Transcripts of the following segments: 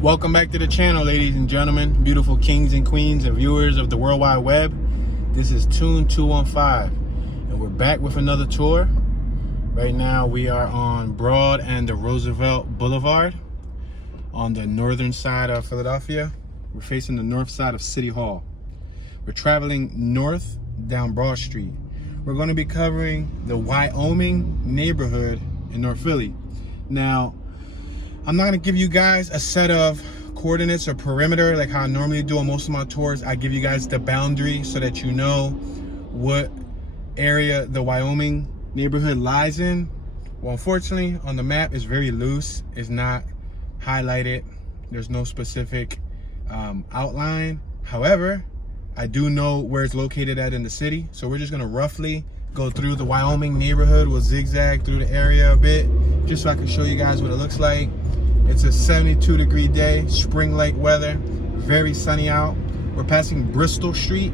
Welcome back to the channel, ladies and gentlemen, beautiful kings and queens and viewers of the World Wide Web. This is Tune 215, and we're back with another tour. Right now we are on Broad and the Roosevelt Boulevard on the northern side of Philadelphia. We're facing the north side of City Hall. We're traveling north down Broad Street. We're going to be covering the Wyoming neighborhood in North Philly. Now, I'm not going to give you guys a set of coordinates or perimeter like how I normally do on most of my tours. I give you guys the boundary so that you know what area the Wyoming neighborhood lies in. Well, unfortunately, on the map, it's very loose. It's not highlighted. There's no specific outline. However, I do know where it's located at in the city. So we're just going to roughly go through the Wyoming neighborhood. We'll zigzag through the area a bit just so I can show you guys what it looks like. It's a 72-degree day, spring-like weather, very sunny out. We're passing Bristol Street.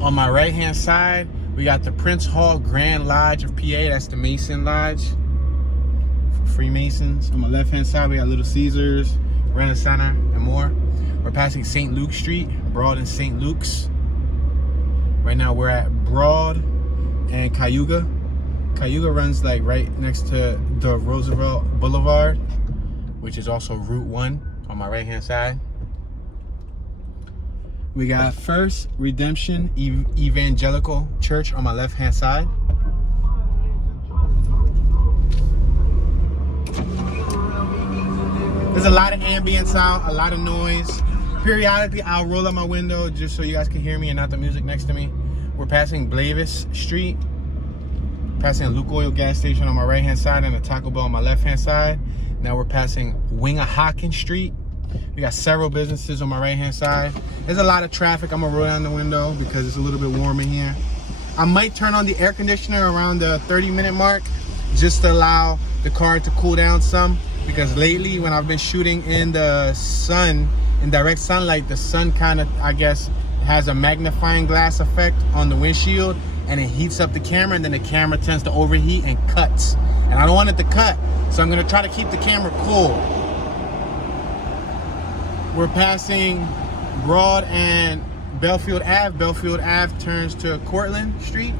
On my right-hand side, we got the Prince Hall Grand Lodge of PA. That's the Mason Lodge for Freemasons. On my left-hand side, we got Little Caesars, Renaissance, and more. We're passing St. Luke Street, Broad and St. Luke's. Right now, we're at Broad and Cayuga. Cayuga runs like right next to the Roosevelt Boulevard, which is also Route 1 on my right-hand side. We got First Redemption Evangelical Church on my left-hand side. There's a lot of ambient sound, a lot of noise. Periodically, I'll roll up my window just so you guys can hear me and not the music next to me. We're passing Blavis Street, passing a Luke Oil gas station on my right-hand side and a Taco Bell on my left-hand side. Now we're passing Wingahocken Street. We got several businesses on my right-hand side. There's a lot of traffic. I'm gonna roll down the window because it's a little bit warm in here. I might turn on the air conditioner around the 30-minute mark just to allow the car to cool down some, because lately when I've been shooting in the sun, in direct sunlight, the sun kind of, I guess, has a magnifying glass effect on the windshield, and it heats up the camera, and then the camera tends to overheat and cuts. And I don't want it to cut, so I'm gonna try to keep the camera cool. We're passing Broad and Belfield Ave. Belfield Ave turns to Cortlandt Street.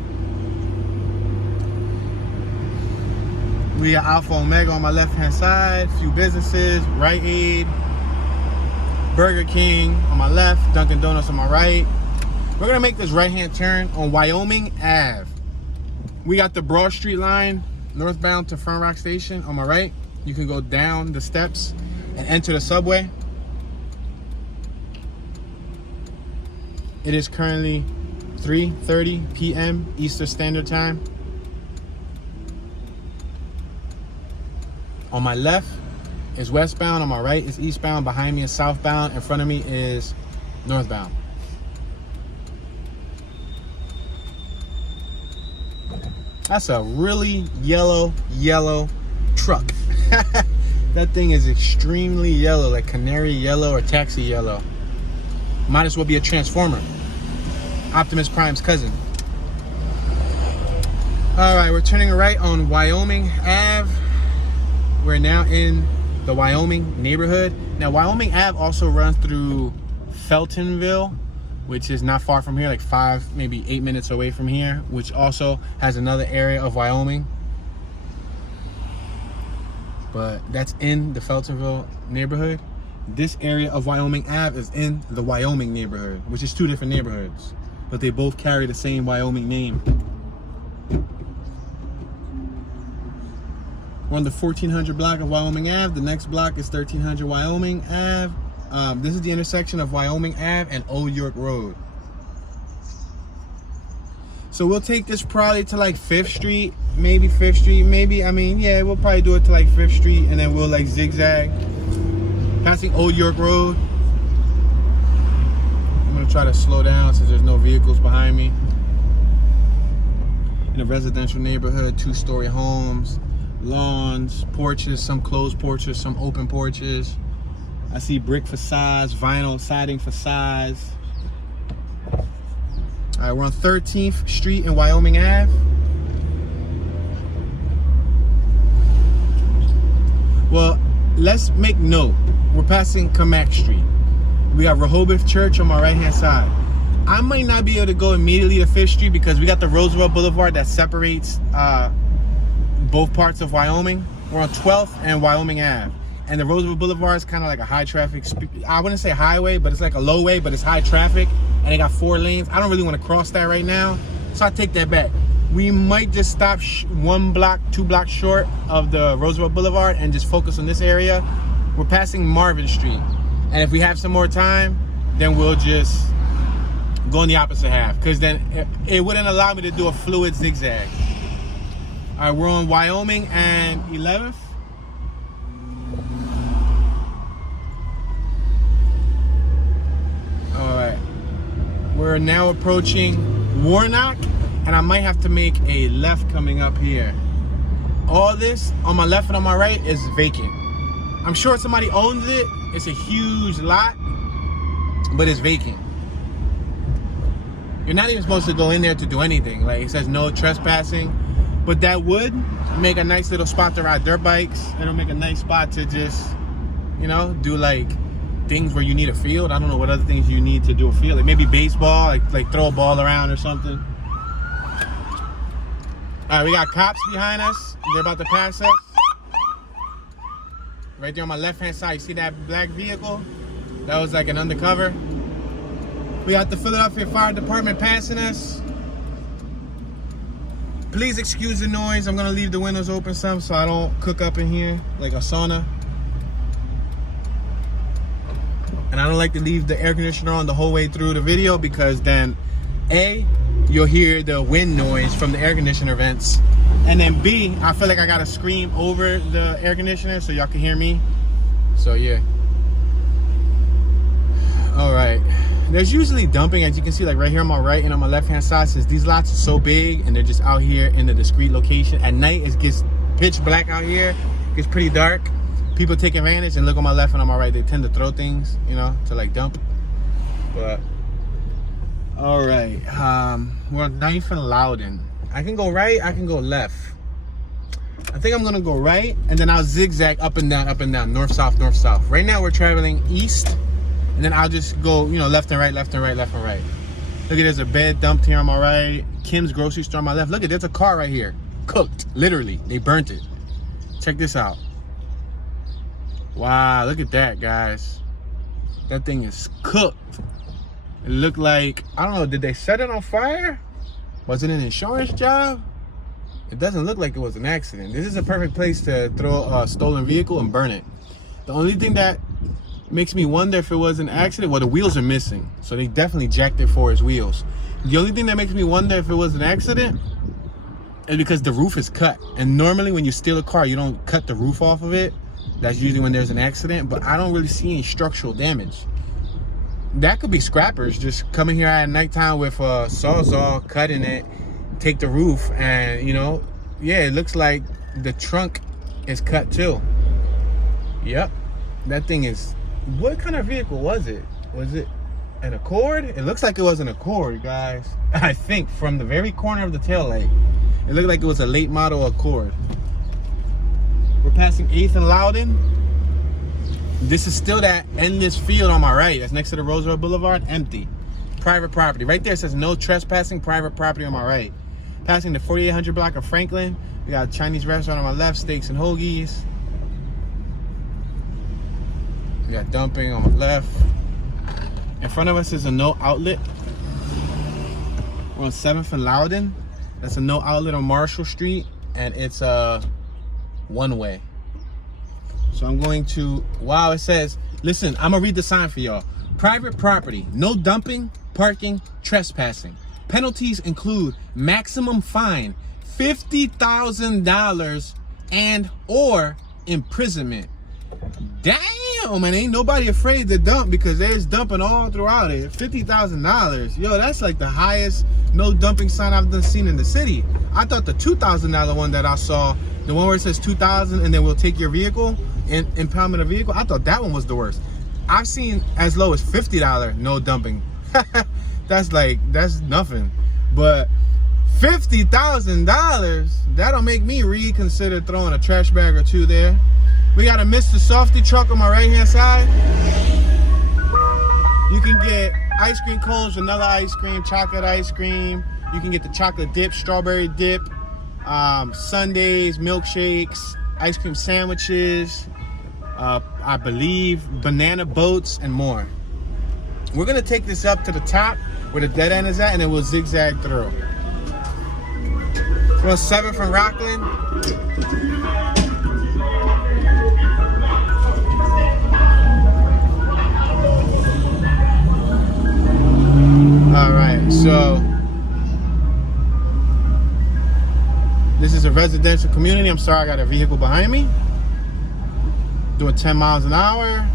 We got Alpha Omega on my left-hand side, a few businesses, Rite Aid, Burger King on my left, Dunkin' Donuts on my right. We're gonna make this right-hand turn on Wyoming Ave. We got the Broad Street line, northbound to Front Rock Station on my right. You can go down the steps and enter the subway. It is currently 3:30 p.m. Eastern Standard Time. On my left is westbound, on my right is eastbound, behind me is southbound, in front of me is northbound. That's a really yellow truck. That thing is extremely yellow, like canary yellow or taxi yellow. Might as well be a transformer. Optimus Prime's cousin. All right, we're turning right on Wyoming Ave. We're now in the Wyoming neighborhood. Now, Wyoming Ave also runs through Feltonville, which is not far from here, like 5, maybe 8 minutes away from here, which also has another area of Wyoming. But that's in the Feltonville neighborhood. This area of Wyoming Ave is in the Wyoming neighborhood, which is 2 different neighborhoods, but they both carry the same Wyoming name. We're on the 1400 block of Wyoming Ave. The next block is 1300 Wyoming Ave. This is the intersection of Wyoming Ave and Old York Road. So we'll take this probably to like 5th Street, maybe 5th Street, maybe, I mean, yeah, we'll probably do it to like 5th Street, and then we'll like zigzag. Passing Old York Road. I'm gonna try to slow down since there's no vehicles behind me. In a residential neighborhood, 2-story homes, lawns, porches, some closed porches, some open porches. I see brick facades, vinyl siding facades. All right, we're on 13th Street in Wyoming Ave. Well, let's make note. We're passing Kamak Street. We got Rehoboth Church on my right-hand side. I might not be able to go immediately to 5th Street because we got the Roosevelt Boulevard that separates both parts of Wyoming. We're on 12th and Wyoming Ave. And the Roosevelt Boulevard is kind of like a high traffic, I wouldn't say highway, but it's like a low way, but it's high traffic. And they got 4 lanes. I don't really want to cross that right now, so I take that back. We might just stop 1 block, 2 blocks short of the Roosevelt Boulevard and just focus on this area. We're passing Marvin Street. And if we have some more time, then we'll just go in the opposite half, because then it wouldn't allow me to do a fluid zigzag. All right, we're on Wyoming and 11th. All right, we're now approaching Warnock, and I might have to make a left coming up here. All this on my left and on my right is vacant. I'm sure somebody owns it. It's a huge lot, but it's vacant. You're not even supposed to go in there to do anything. Like, it says no trespassing, but that would make a nice little spot to ride dirt bikes. It'll make a nice spot to just, you know, do like things where you need a field. I don't know what other things you need to do a field. Like maybe baseball, like throw a ball around or something. All right, we got cops behind us. They're about to pass us. Right there on my left-hand side, you see that black vehicle? That was like an undercover. We got the Philadelphia Fire Department passing us. Please excuse the noise. I'm gonna leave the windows open some so I don't cook up in here like a sauna. And I don't like to leave the air conditioner on the whole way through the video, because then A, you'll hear the wind noise from the air conditioner vents. And then B, I feel like I gotta scream over the air conditioner so y'all can hear me. So yeah. All right. There's usually dumping, as you can see, like right here on my right and on my left-hand side, since these lots are so big and they're just out here in a discreet location. At night, it gets pitch black out here. It gets pretty dark. People take advantage, and look on my left and on my right, they tend to throw things, you know, to like dump. But, all right. We're on 9th and Loudon. I can go right, I can go left. I think I'm gonna go right, and then I'll zigzag up and down, north, south, north, south. Right now we're traveling east, and then I'll just go, you know, left and right, left and right, left and right. Look at, there's a bed dumped here on my right. Kim's grocery store on my left. Look at, there's a car right here. Cooked, literally, they burnt it. Check this out. Wow, look at that, guys. That thing is cooked. It looked like, I don't know, did they set it on fire? Was it an insurance job? It doesn't look like it was an accident. This is a perfect place to throw a stolen vehicle and burn it. The only thing that makes me wonder if it was an accident, well, the wheels are missing. So they definitely jacked it for his wheels. The only thing that makes me wonder if it was an accident is because the roof is cut. And normally when you steal a car, you don't cut the roof off of it. That's usually when there's an accident, but I don't really see any structural damage. That could be scrappers just coming here at nighttime with a sawzall, cutting it, take the roof, and, you know, yeah, it looks like the trunk is cut too. Yep, that thing is, what kind of vehicle was it? Was it an Accord? It looks like it was an Accord, guys. I think from the very corner of the taillight, it looked like it was a late model Accord. We're passing 8th and Loudon. This is still that endless field on my right. That's next to the Roosevelt Boulevard, empty. Private property. Right there it says no trespassing, private property on my right. Passing the 4800 block of Franklin. We got a Chinese restaurant on my left, steaks and hoagies. We got dumping on my left. In front of us is a no outlet. We're on 7th and Loudon. That's a no outlet on Marshall Street, and it's a one-way. So I'm going to, wow, it says, listen, I'm gonna read the sign for y'all. Private property, no dumping, parking, trespassing. Penalties include maximum fine, $50,000 and or imprisonment. Damn, man, ain't nobody afraid to dump, because there's dumping all throughout it. $50,000. Yo, that's like the highest no dumping sign I've done seen in the city. I thought the $2,000 one that I saw, the one where it says 2,000 and then we'll take your vehicle and impoundment of vehicle, I thought that one was the worst. I've seen as low as $50 no dumping. That's nothing. But $50,000, that'll make me reconsider throwing a trash bag or two there. We got a Mr. Softy truck on my right hand side. You can get ice cream cones, vanilla ice cream, chocolate ice cream. You can get the chocolate dip, strawberry dip, sundaes, milkshakes, ice cream sandwiches, I believe banana boats, and more. We're gonna take this up to the top where the dead end is at, and then we'll zigzag through. We're on 7th and Rockland. All right, so this is a residential community. I'm sorry, I got a vehicle behind me. Doing 10 miles an hour.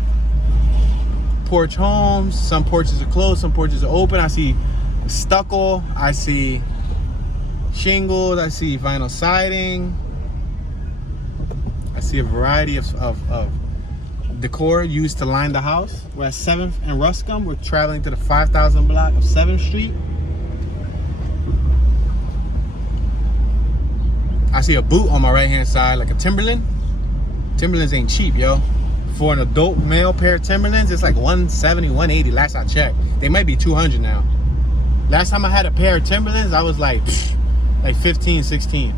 Porch homes. Some porches are closed, some porches are open. I see stucco. I see shingles. I see vinyl siding. I see a variety of decor used to line the house. We're at 7th and Ruscombe. We're traveling to the 5,000 block of 7th Street. I see a boot on my right hand side, like a Timberland. Timberlands ain't cheap, yo. For an adult male pair of Timberlands, it's like 170, 180 last I checked. They might be 200 now. Last time I had a pair of Timberlands, I was like 15, 16.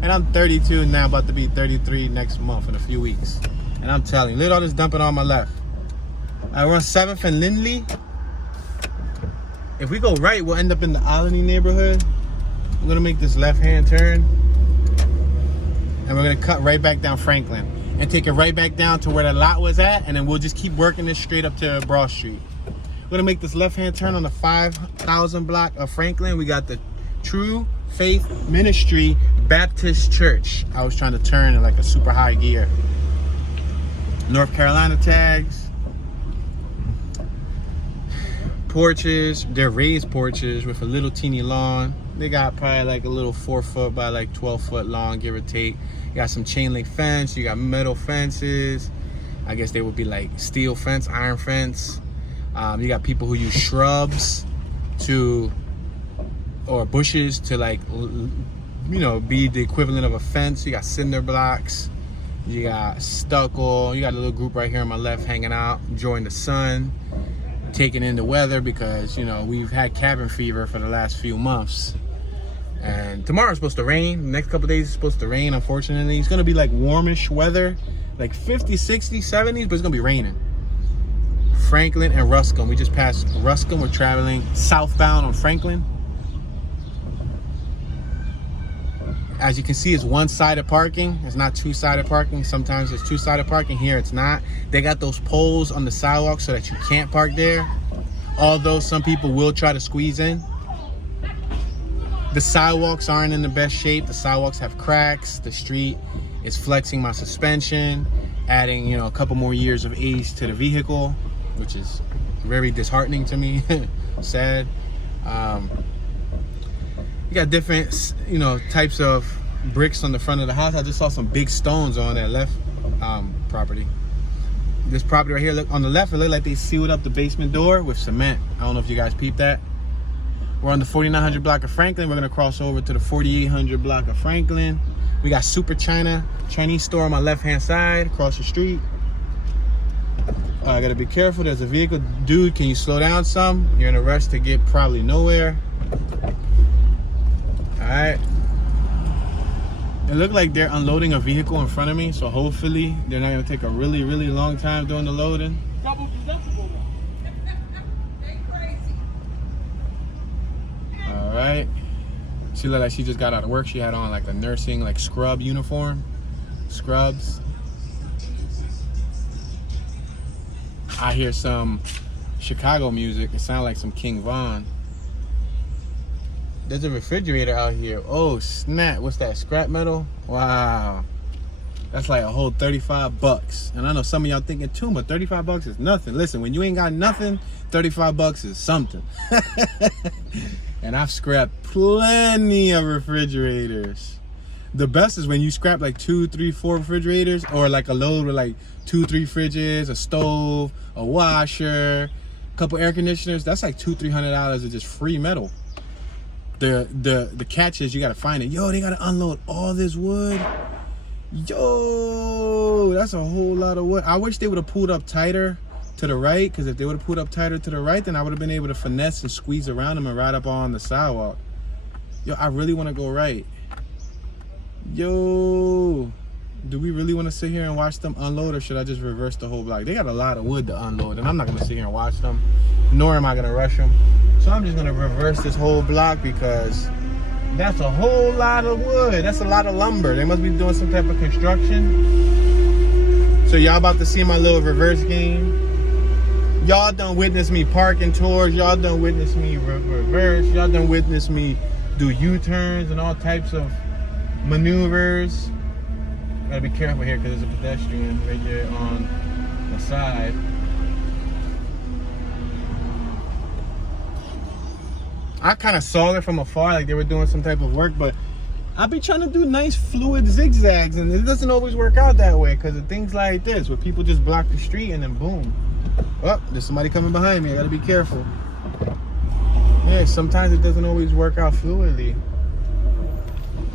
And I'm 32 now, about to be 33 next month in a few weeks. And I'm telling you, look at all this dumping on my left. We're on 7th and Lindley. If we go right, we'll end up in the Olney neighborhood. We're gonna make this left-hand turn. And we're gonna cut right back down Franklin. And take it right back down to where the lot was at. And then we'll just keep working this straight up to Broad Street. We're gonna make this left-hand turn on the 5,000 block of Franklin. We got the True Faith Ministry Baptist Church. I was trying to turn in like a super high gear. North Carolina tags. Porches, they're raised porches with a little teeny lawn. They got probably like a little 4 foot by like 12 foot long, give or take. You got some chain link fence, you got metal fences. I guess they would be like steel fence, iron fence. You got people who use shrubs or bushes to like, you know, be the equivalent of a fence. You got cinder blocks. You got stucco. You got a little group right here on my left hanging out, enjoying the sun, taking in the weather because, you know, we've had cabin fever for the last few months. And tomorrow's supposed to rain. The next couple of days is supposed to rain, unfortunately. It's going to be like warmish weather, like 50, 60, 70s, but it's going to be raining. Franklin and Ruscombe. We just passed Ruscombe. We're traveling southbound on Franklin. As you can see, it's one-sided parking. It's not two-sided parking. Sometimes it's two-sided parking. Here it's not. They got those poles on the sidewalk so that you can't park there. Although some people will try to squeeze in. The sidewalks aren't in the best shape. The sidewalks have cracks. The street is flexing my suspension, adding, you know, a couple more years of age to the vehicle, which is very disheartening to me. Sad. You got different, you know, types of bricks on the front of the house. I just saw some big stones on that left property. This property right here, look on the left, it looked like they sealed up the basement door with cement. I don't know if you guys peeped that. We're on the 4900 block of Franklin. We're gonna cross over to the 4800 block of Franklin. We got Super Chinese store on my left-hand side, across the street. I gotta be careful. There's a vehicle. Dude, can you slow down some? You're in a rush to get probably nowhere. All right. It looked like they're unloading a vehicle in front of me, so hopefully they're not gonna take a really, really long time doing the loading. Double deductible. All right. She looked like she just got out of work. She had on like a nursing, like scrub uniform. Scrubs. I hear some Chicago music. It sounds like some King Von. There's a refrigerator out here. Oh snap, what's that, scrap metal? Wow. That's like a whole 35 bucks. And I know some of y'all thinking too, but 35 bucks is nothing. Listen, when you ain't got nothing, 35 bucks is something. And I've scrapped plenty of refrigerators. The best is when you scrap like 2, 3, 4 refrigerators, or like a load with like 2, 3 fridges, a stove, a washer, a couple air conditioners. That's like $200-300 of just free metal. The catch is you gotta find it. Yo, they gotta unload all this wood. Yo, that's a whole lot of wood. I wish they would have pulled up tighter to the right, because if they would have pulled up tighter to the right, then I would have been able to finesse and squeeze around them and ride up on the sidewalk. Yo, I really want to go right. Yo, do we really want to sit here and watch them unload, or should I just reverse the whole block? They got a lot of wood to unload, and I'm not going to sit here and watch them, nor am I going to rush them. So I'm just going to reverse this whole block, because that's a whole lot of wood. That's a lot of lumber. They must be doing some type of construction. So y'all about to see my little reverse game. Y'all done witness me parking tours. Y'all done witness me reverse. Y'all done witness me do U-turns and all types of maneuvers. Gotta be careful here because there's a pedestrian right there on the side. I kind of saw it from afar, like they were doing some type of work, but I be trying to do nice fluid zigzags, and it doesn't always work out that way because of things like this, where people just block the street and then boom. Oh, there's somebody coming behind me. I gotta be careful. Yeah, sometimes it doesn't always work out fluidly.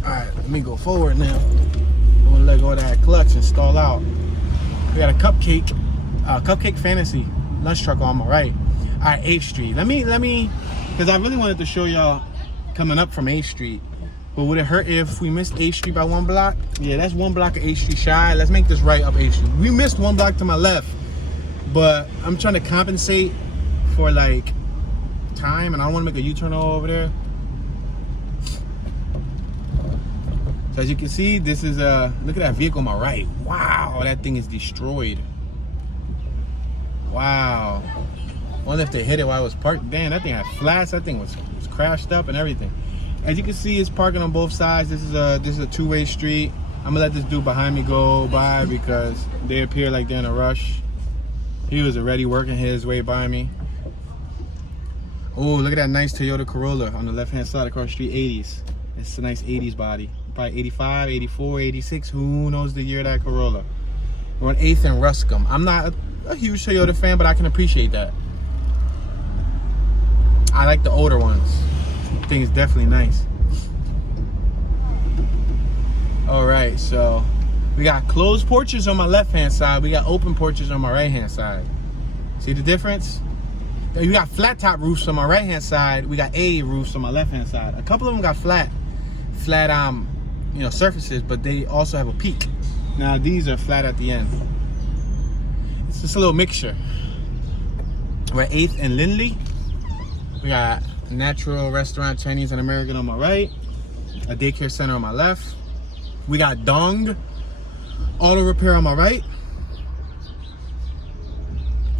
All right, let me go forward now. I'm gonna let go of that clutch and stall out. We got a cupcake fantasy lunch truck on my right. All right, 8th Street. Let me, because I really wanted to show y'all coming up from 8th Street. But would it hurt if we missed 8th Street by 1 block? Yeah, that's 1 block of 8th Street shy. Let's make this right up 8th Street. We missed 1 block to my left, but I'm trying to compensate for like time, and I don't want to make a U-turn all over there. So as you can see, this is look at that vehicle on my right. Wow, that thing is destroyed. Wow. I wonder if they hit it while I was parked. Damn, that thing had flats. That thing was crashed up and everything. As you can see, it's parking on both sides. This is a two-way street. I'm gonna let this dude behind me go by because they appear like they're in a rush. He was already working his way by me. Oh, look at that nice Toyota Corolla on the left-hand side across the street, 80s. It's a nice 80s body. Probably 85, 84, 86. Who knows the year of that Corolla? We're on 8th and Ruscombe. I'm not a huge Toyota fan, but I can appreciate that. I like the older ones. The thing is definitely nice. All right, so we got closed porches on my left-hand side. We got open porches on my right-hand side. See the difference? We got flat top roofs on my right-hand side. We got A roofs on my left-hand side. A couple of them got flat, surfaces, but they also have a peak. Now these are flat at the end. It's just a little mixture. We're at 8th and Lindley. We got Natural Restaurant, Chinese and American on my right. A daycare center on my left. We got Dong Auto Repair on my right.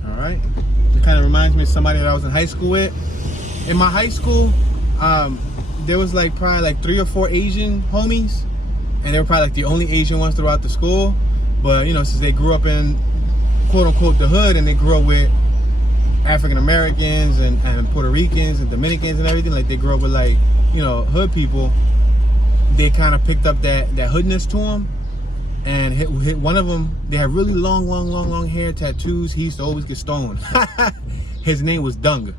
All right. It kind of reminds me of somebody that I was in high school with. In my high school, there was probably like 3 or 4 Asian homies, and they were probably like the only Asian ones throughout the school. But since they grew up in quote unquote the hood, and they grew up with African Americans and Puerto Ricans and Dominicans and everything, like they grew up with hood people, they kind of picked up that hoodness to them. And hit one of them, they had really long hair, tattoos. He used to always get stoned. His name was Dung.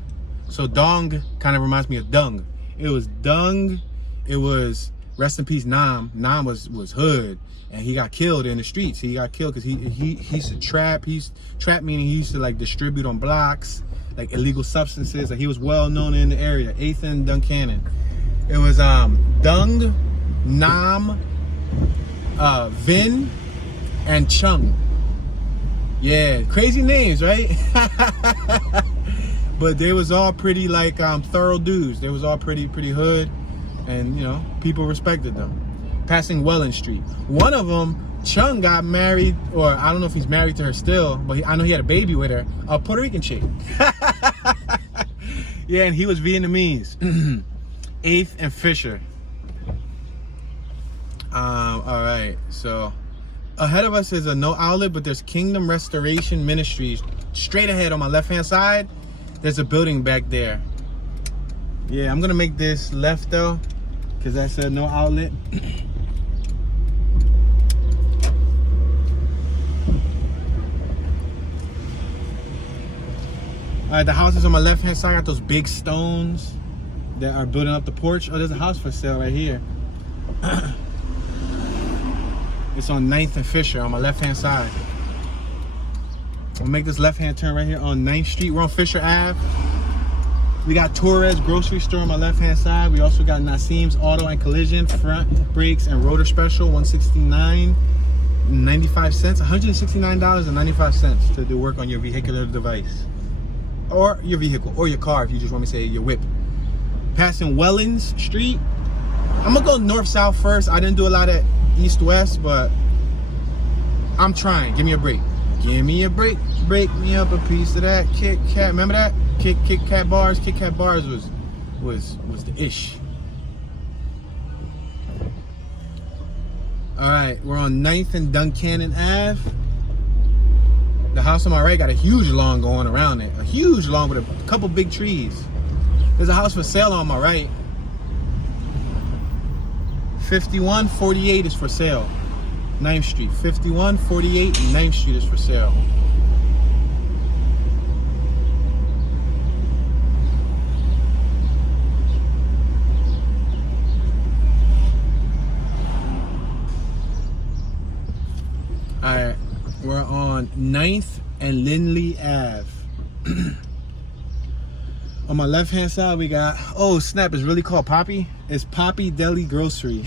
So Dong kind of reminds me of Dung. It was Dung. It was, rest in peace, Nam. Nam was hood, and he got killed in the streets. He got killed because he used to trap. Trap meaning he used to distribute on blocks, like illegal substances. Like he was well known in the area. 8th and Duncannon. It was Dung, Nam, Vin, and Chung. Yeah, crazy names, right? But they was all pretty thorough dudes. They was all pretty hood, and people respected them. Passing Welland Street. One of them, Chung, got married, or I don't know if he's married to her still, but I know he had a baby with her, a Puerto Rican chick. Yeah, and he was Vietnamese. 8th and Fisher. All right, so ahead of us is a no outlet, but there's Kingdom Restoration Ministries straight ahead on my left-hand side. There's a building back there. Yeah, I'm gonna make this left though, because that's a no outlet. All right, the houses on my left-hand side got those big stones that are building up the porch. Oh, there's a house for sale right here. It's on 9th and Fisher on my left-hand side. I'll make this left-hand turn right here on 9th Street. We're on Fisher Ave. We got Torres Grocery Store on my left-hand side. We also got Nassim's Auto and Collision, front brakes and rotor special, $169.95, $169.95 to do work on your vehicular device. Or your vehicle, or your car if you just want me to say your whip. Passing Wellens Street. I'm gonna go north-south first. I didn't do a lot of east-west, but I'm trying. Give me a break. Give me a break. Break me up a piece of that Kit Kat. Remember that? Kit Kat bars. Kit Kat bars was the ish. All right, we're on 9th and Duncannon Ave. The house on my right got a huge lawn going around it. A huge lawn with a couple big trees. There's a house for sale on my right. 5148 is for sale. 9th Street. 5148 9th Street is for sale. Alright, we're on 9th and Lindley Ave. On my left hand side we got, oh snap, it's really called Poppy. It's Poppy Deli Grocery.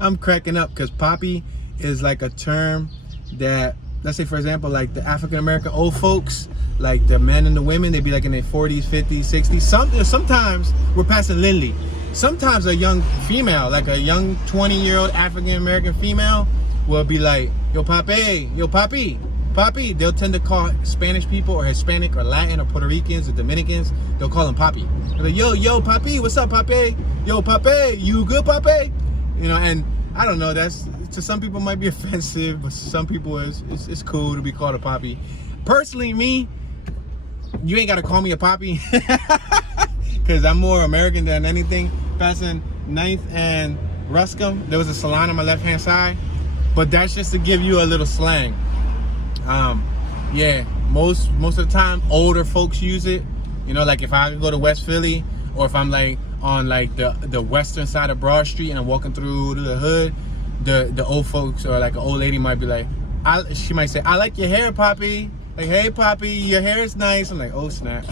I'm cracking up because Poppy is like a term that, let's say for example, like the African American old folks, like the men and the women, they be like in their 40s, 50s, 60s. Sometimes we're passing Lindley. Sometimes a young female, like a young 20-year-old African American female, will be like, yo papi, yo papi, papi. They'll tend to call Spanish people or Hispanic or Latin or Puerto Ricans or Dominicans, they'll call them papi. They're like, yo papi, what's up papi? Yo papi, you good papi? You know, and I don't know, that's, to some people might be offensive, but some people it's cool to be called a papi. Personally, me, you ain't gotta call me a papi because I'm more American than anything. Passing 9th and Ruscombe, there was a salon on my left hand side, but that's just to give you a little slang. Yeah, most of the time older folks use it. You know, like if I go to West Philly, or if I'm like on like the western side of Broad Street and I'm walking through the hood, the old folks or like an old lady might be like, she might say, I like your hair, Poppy. Like, hey Poppy, your hair is nice. I'm like, oh snap.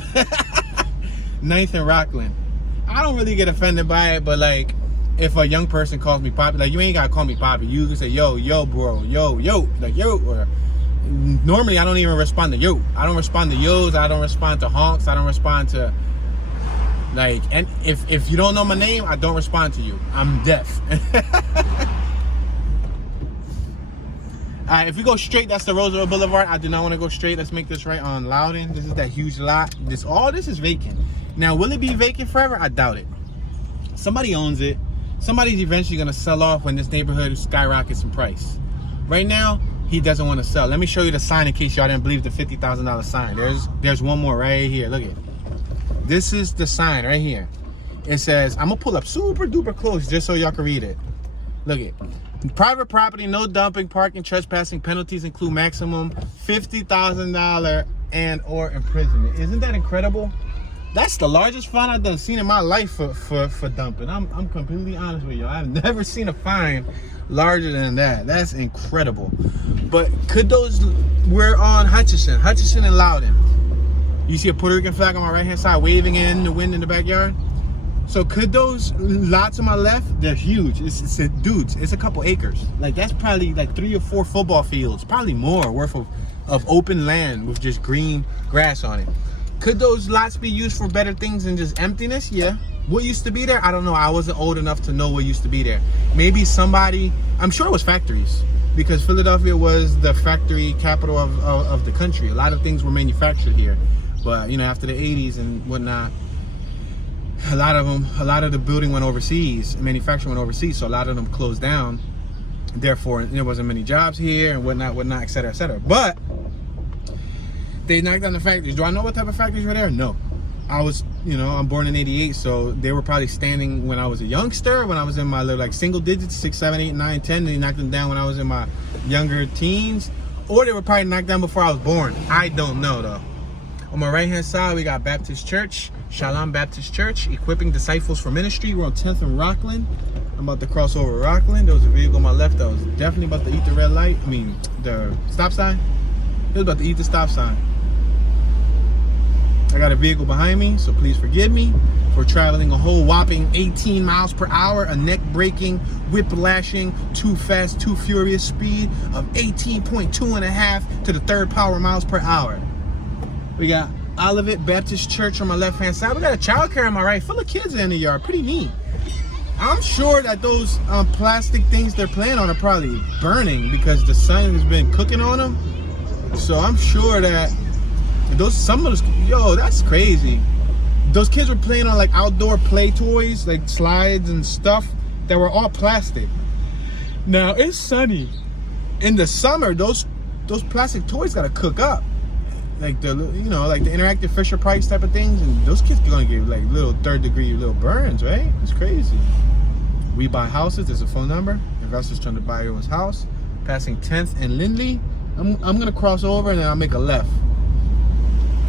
9th and Rockland. I don't really get offended by it, but like if a young person calls me Poppy, like you ain't gotta call me Poppy. You can say yo bro, yo, like yo. Or normally I don't even respond to yo. I don't respond to yos. I don't respond to honks. I don't respond to like, and if you don't know my name, I don't respond to you. I'm deaf. Alright, if we go straight, that's the Roosevelt Boulevard. I do not want to go straight. Let's make this right on Loudon. This is that huge lot. All this is vacant. Now, will it be vacant forever? I doubt it. Somebody owns it. Somebody's eventually going to sell off when this neighborhood skyrockets in price. Right now, he doesn't want to sell. Let me show you the sign in case y'all didn't believe the $50,000 sign. There's one more right here. Look at it. This is the sign right here. It says, I'm going to pull up super duper close just so y'all can read it. Look at it. Private property, no dumping, parking, trespassing. Penalties include maximum $50,000 and or imprisonment. Isn't that incredible? That's the largest fine I've done seen in my life for dumping. I'm completely honest with you. I've never seen a fine larger than that. That's incredible. But could those, we're on Hutchinson and Loudon. You see a Puerto Rican flag on my right hand side waving in the wind in the backyard? So could those lots on my left, they're huge. Dudes, it's a couple acres. Like that's probably like 3 or 4 football fields, probably more worth of open land with just green grass on it. Could those lots be used for better things than just emptiness? Yeah. What used to be there? I don't know. I wasn't old enough to know what used to be there. Maybe somebody, I'm sure it was factories, because Philadelphia was the factory capital of the country. A lot of things were manufactured here. But, you know, after the 80s and whatnot, a lot of the building went overseas, manufacturing went overseas, so a lot of them closed down. Therefore, there wasn't many jobs here and whatnot, et cetera, et cetera. But they knocked down the factories. Do I know what type of factories were there? No. I was, you know, I'm born in 88, so they were probably standing when I was a youngster, when I was in my little, like single digits, 6, 7, 8, 9, 10. They knocked them down when I was in my younger teens, or they were probably knocked down before I was born. I don't know though. On my right hand side, we got Baptist Church, Shalom Baptist Church, equipping disciples for ministry. We're on 10th and Rockland. I'm about to cross over Rockland. There was a vehicle on my left that was definitely about to eat the red light. The stop sign. It was about to eat the stop sign. I got a vehicle behind me, so please forgive me for traveling a whole whopping 18 miles per hour, a neck-breaking, whip-lashing, too fast, too furious speed of 18.2 and a half to the third power miles per hour. We got Olivet Baptist Church on my left-hand side. We got a child care on my right, full of kids in the yard. Pretty neat. I'm sure that those plastic things they're playing on are probably burning because the sun has been cooking on them. So I'm sure that some of those, yo, that's crazy. Those kids were playing on like outdoor play toys, like slides and stuff that were all plastic. Now it's sunny. In the summer, those plastic toys gotta cook up, like the like the interactive Fisher Price type of things, and those kids are gonna get like little third-degree little burns, right? It's crazy. We buy houses. There's a phone number. Investors trying to buy everyone's house. Passing 10th and Lindley. I'm gonna cross over and then I'll make a left.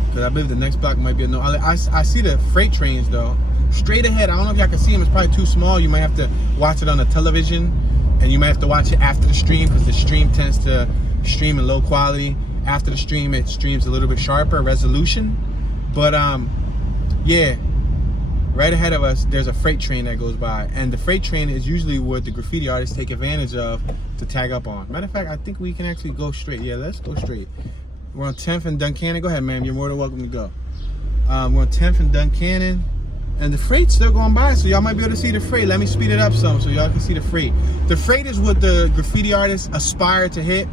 Because I believe the next block might be a no. I see the freight trains though. Straight ahead, I don't know if y'all can see them. It's probably too small. You might have to watch it on the television. And you might have to watch it after the stream because the stream tends to stream in low quality. After the stream, it streams a little bit sharper resolution. But yeah, right ahead of us, there's a freight train that goes by. And the freight train is usually what the graffiti artists take advantage of to tag up on. Matter of fact, I think we can actually go straight. Yeah, let's go straight. We're on 10th and Duncannon. Go ahead, ma'am. You're more than welcome to go. We're on 10th and Duncannon. And the freight's still going by, so y'all might be able to see the freight. Let me speed it up some so y'all can see the freight. The freight is what the graffiti artists aspire to hit.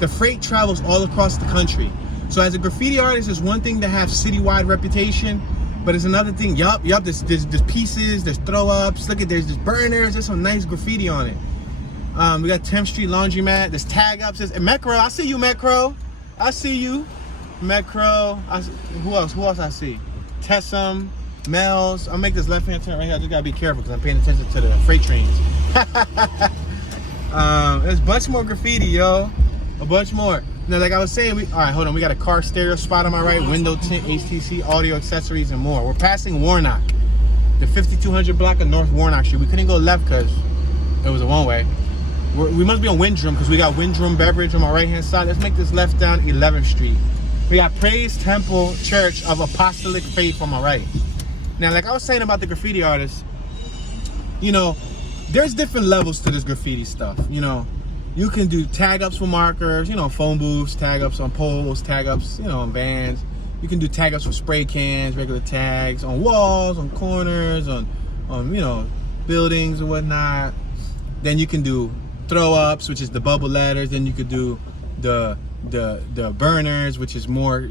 The freight travels all across the country. So as a graffiti artist, it's one thing to have citywide reputation, but it's another thing. Yup, there's pieces, there's throw-ups. Look at, there's burners. There's some nice graffiti on it. We got 10th Street Laundromat. There's tag-ups. There's Metro. I see you, Metro. I see you, Metro. Who else I see? Tessum, Mel's. I'll make this left-hand turn right here. I just gotta be careful because I'm paying attention to the freight trains. There's a bunch more graffiti, yo. A bunch more. Now, like I was saying, all right, hold on. We got a car stereo spot on my right, window tint, HTC, audio accessories, and more. We're passing Warnock, the 5200 block of North Warnock Street. We couldn't go left because it was a one-way. We must be on Windrow because we got Windrow Beverage on my right-hand side. Let's make this left down 11th Street. We got Praise Temple Church of Apostolic Faith on my right. Now, like I was saying about the graffiti artists, there's different levels to this graffiti stuff. You can do tag-ups for markers, phone booths, tag-ups on poles, tag-ups, on vans. You can do tag-ups for spray cans, regular tags, on walls, on corners, on buildings and whatnot. Then you can do throw-ups, which is the bubble letters. Then you could do the burners, which is more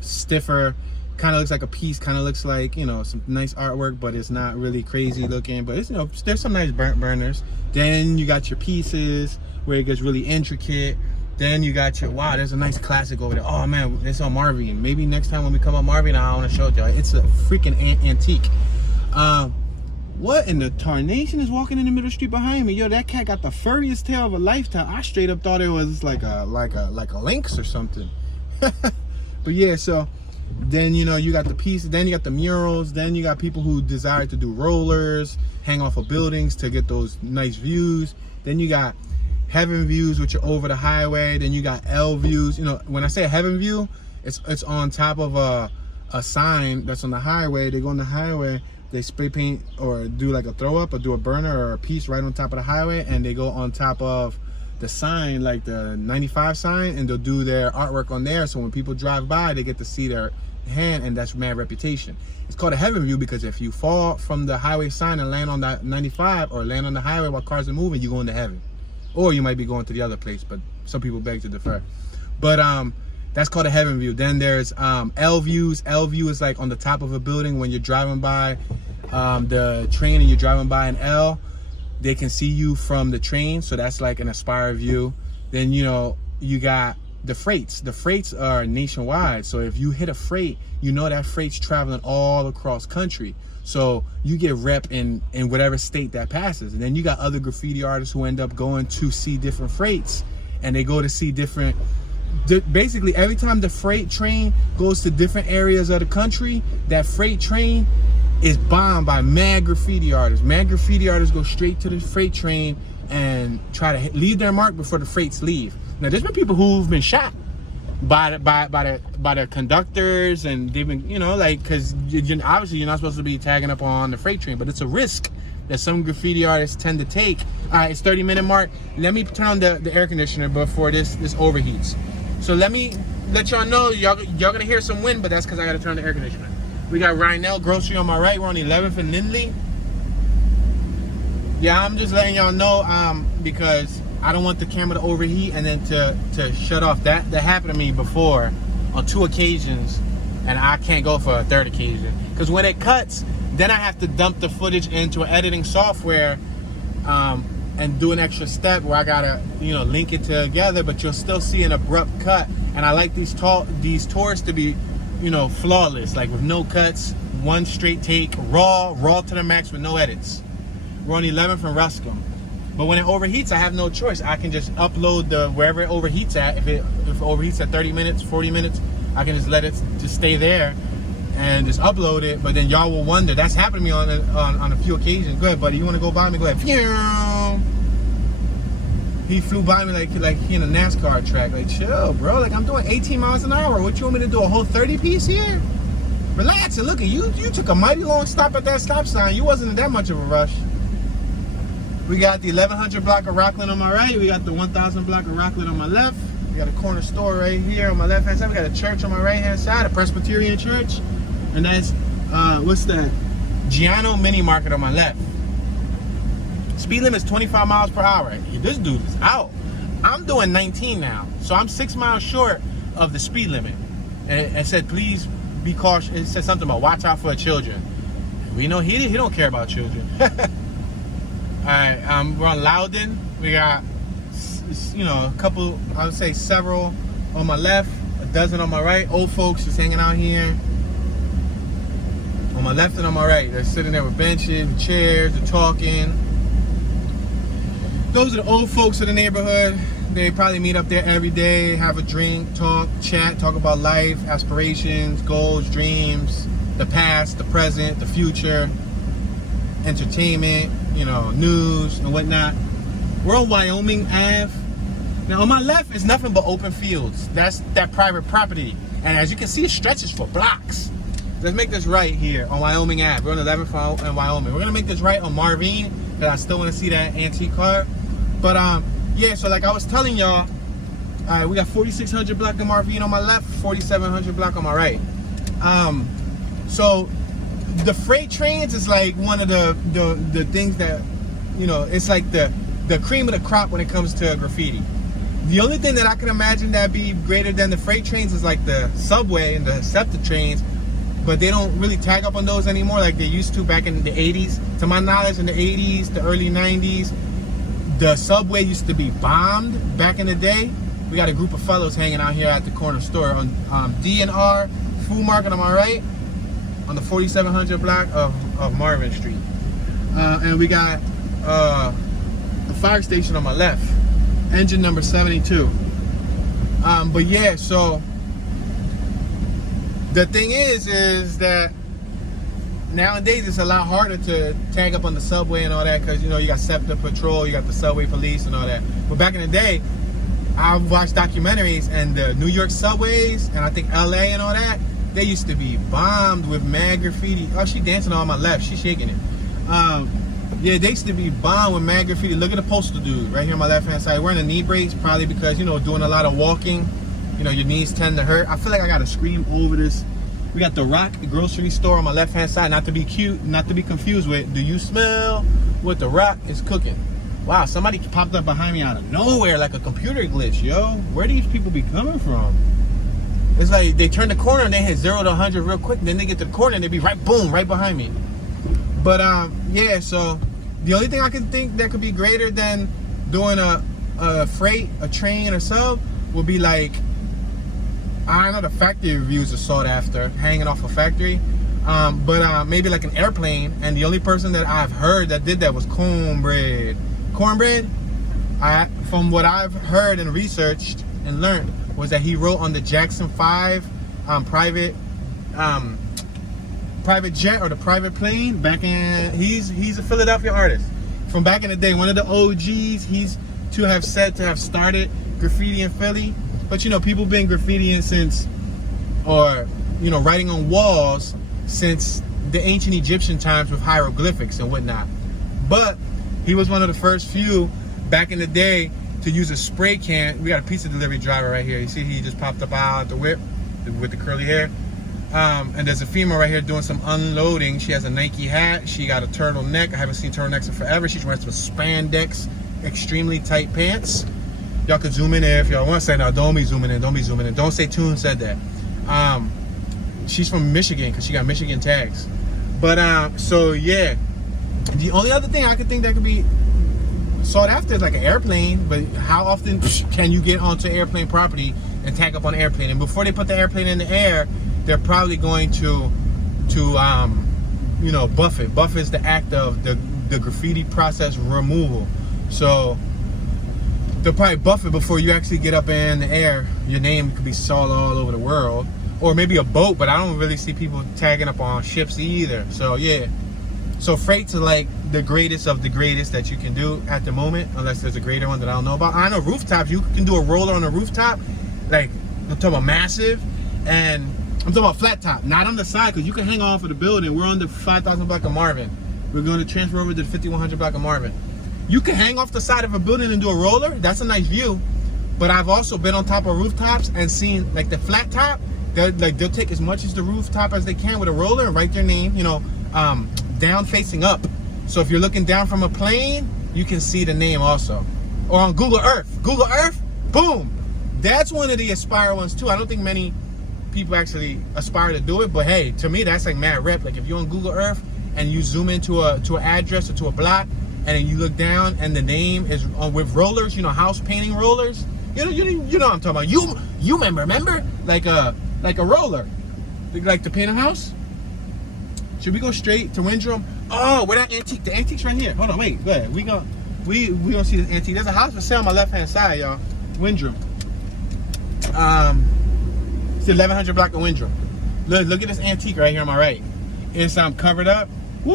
stiffer, kind of looks like a piece, kind of looks like some nice artwork, but it's not really crazy looking, but it's there's some nice burners. Then you got your pieces where it gets really intricate. Then you got your, wow, there's a nice classic over there. Oh man, it's on Marvin. Maybe next time when we come on Marvin, I want to show it y'all. It's a freaking antique. What in the tarnation is walking in the middle of the street behind me? Yo, that cat got the furriest tail of a lifetime. I straight up thought it was like a lynx or something. But yeah, so then you got the pieces, then you got the murals, then you got people who desire to do rollers, hang off of buildings to get those nice views. Then you got heaven views, which are over the highway. Then you got L views. When I say a heaven view, it's on top of a sign that's on the highway. They go on the highway, they spray paint or do like a throw up or do a burner or a piece right on top of the highway, and they go on top of the sign, like the 95 sign, and they'll do their artwork on there. So when people drive by, they get to see their hand, and that's mad reputation. It's called a heaven view because if you fall from the highway sign and land on that 95 or land on the highway while cars are moving, you go into heaven. Or you might be going to the other place, but some people beg to defer. But that's called a heaven view. Then there's L views. L view is like on the top of a building when you're driving by the train and you're driving by an L. They can see you from the train, so that's like an aspire view. Then you got the freights. The freights are nationwide, so if you hit a freight, that freight's traveling all across country. So you get rep in whatever state that passes. And then you got other graffiti artists who end up going to see different freights, and they go to see different. Basically, every time the freight train goes to different areas of the country, that freight train is bombed by mad graffiti artists. Mad graffiti artists go straight to the freight train and try to leave their mark before the freights leave. Now, there's been people who've been shot by the conductors, and they've been, you know, like, because obviously you're not supposed to be tagging up on the freight train, but it's a risk that some graffiti artists tend to take. All right, it's 30-minute mark. Let me turn on the air conditioner before this overheats. So let me let y'all know, y'all gonna hear some wind, but that's because I gotta turn the air conditioner. We got Rhinell Grocery on my right. We're on 11th and Lindley. Yeah, I'm just letting y'all know because I don't want the camera to overheat and then to shut off. That happened to me before on 2 occasions, and I can't go for a 3rd occasion. Because when it cuts, then I have to dump the footage into an editing software and do an extra step where I gotta, you know, link it together, but you'll still see an abrupt cut. And I like these tours to be, you know, flawless, like with no cuts, one straight take, raw to the max with no edits. We're on 11th and Ruscombe. But when it overheats, I have no choice. I can just upload wherever it overheats at. If it overheats at 30 minutes, 40 minutes, I can just let it just stay there and just upload it. But then y'all will wonder. That's happened to me on a few occasions. Go ahead, buddy. You want to go by me? Go ahead. He flew by me like he in a NASCAR track. Like, chill, bro. Like, I'm doing 18 miles an hour. What, you want me to do, a whole 30 piece here? Relax and look at you. You took a mighty long stop at that stop sign. You wasn't in that much of a rush. We got the 1100 block of Rockland on my right. We got the 1000 block of Rockland on my left. We got a corner store right here on my left hand side. We got a church on my right hand side, a Presbyterian church. And that's, what's that? Giano Mini Market on my left. Speed limit is 25 miles per hour. This dude is out. I'm doing 19 now. So I'm 6 miles short of the speed limit. And it said, please be cautious. It said something about watch out for children. We know he don't care about children. Alright, we're on Loudon. We got, you know, a couple, I would say several on my left, a dozen on my right. Old folks just hanging out here. On my left and on my right. They're sitting there with benches, chairs, they're talking. Those are the old folks of the neighborhood. They probably meet up there every day, have a drink, talk, chat, talk about life, aspirations, goals, dreams, the past, the present, the future, entertainment, you know, news and whatnot. We're on Wyoming Ave. Now on my left is nothing but open fields. That's that private property. And as you can see, it stretches for blocks. Let's make this right here on Wyoming Ave. We're on 11th and Wyoming. We're gonna make this right on Marvine, because I still wanna see that antique car. But yeah, so like I was telling y'all, we got 4600 block of Marvine on my left, 4700 block on my right. So the freight trains is like one of the things that, you know, it's like the cream of the crop when it comes to graffiti. The only thing that I can imagine that'd be greater than the freight trains is like the subway and the SEPTA trains, but they don't really tag up on those anymore like they used to back in the 80s. To my knowledge, in the 80s, the early 90s, the subway used to be bombed back in the day. We got a group of fellows hanging out here at the corner store on D&R Food Market on my right, on the 4700 block of Marvin Street. And we got a fire station on my left, engine number 72. But yeah, so the thing is that nowadays it's a lot harder to tag up on the subway and all that, because, you know, you got SEPTA patrol, you got the subway police and all that. But back in the day, I watched documentaries, and the New York subways and I think LA and all that, they used to be bombed with mad graffiti. Oh, she dancing on my left, she's shaking it. Yeah, they used to be bombed with mad graffiti. Look at the postal dude right here on my left hand side wearing the knee brace, probably because, you know, doing a lot of walking, you know, your knees tend to hurt. I feel like I gotta scream over this. We got the Rock grocery store on my left hand side, not to be cute, not to be confused with, do you smell what the Rock is cooking? Wow, somebody popped up behind me out of nowhere like a computer glitch, yo. Where do these people be coming from? It's like they turn the corner and they hit 0 to 100 real quick, and then they get to the corner and they be right, boom, right behind me. But yeah, so the only thing I can think that could be greater than doing a freight, a train, or sub would be like, I know the factory reviews are sought after, hanging off a factory, but maybe like an airplane. And the only person that I've heard that did that was Cornbread. Cornbread, from what I've heard and researched and learned, was that he wrote on the Jackson 5 private private jet or the private plane. Back in, he's a Philadelphia artist from back in the day. One of the OGs. He's to have started graffiti in Philly. But you know, people been graffitiing since, or you know, writing on walls since the ancient Egyptian times with hieroglyphics and whatnot. But he was one of the first few back in the day to use a spray can. We got a pizza delivery driver right here. You see, he just popped up out the whip with the curly hair. And there's a female right here doing some unloading. She has a Nike hat. She got a turtleneck. I haven't seen turtlenecks in forever. She's wearing some spandex, extremely tight pants. Y'all can zoom in there if y'all want to say, no, don't be zooming in. Don't be zooming in. Don't say Toon said that. She's from Michigan because she got Michigan tags. But so yeah, the only other thing I could think that could be sought after is like an airplane. But how often can you get onto airplane property and tag up on an airplane? And before they put the airplane in the air, they're probably going to you know, buff it. Buff is the act of the graffiti process removal. So they'll probably buff it before you actually get up in the air. Your name could be saw all over the world. Or maybe a boat, but I don't really see people tagging up on ships either. So yeah. So freight's like the greatest of the greatest that you can do at the moment, unless there's a greater one that I don't know about. I know rooftops, you can do a roller on a rooftop. Like, I'm talking about massive, and I'm talking about flat top, not on the side, because you can hang off of the building. We're on the 5,000 block of Marvin. We're going to transfer over to the 5,100 block of Marvin. You can hang off the side of a building and do a roller. That's a nice view. But I've also been on top of rooftops and seen like the flat top. They'll take as much as the rooftop as they can with a roller and write their name, you know, down facing up. So if you're looking down from a plane, you can see the name also. Or on Google Earth. Google Earth, boom. That's one of the Aspire ones too. I don't think many people actually aspire to do it, but hey, to me that's like mad rep. Like if you're on Google Earth and you zoom into an address or to a block, and then you look down and the name is on with rollers, you know, house painting rollers. You know what I'm talking about. You remember? Like a roller, like to paint a house. Should we go straight to Windrow? Oh, where that antique? The antique's right here. Hold on, wait. Go ahead. We gonna see this antique. There's a house for sale on my left hand side, y'all. Windrow. It's the 1100 block of Windrow. Look at this antique right here on my right. It's covered up. Woo!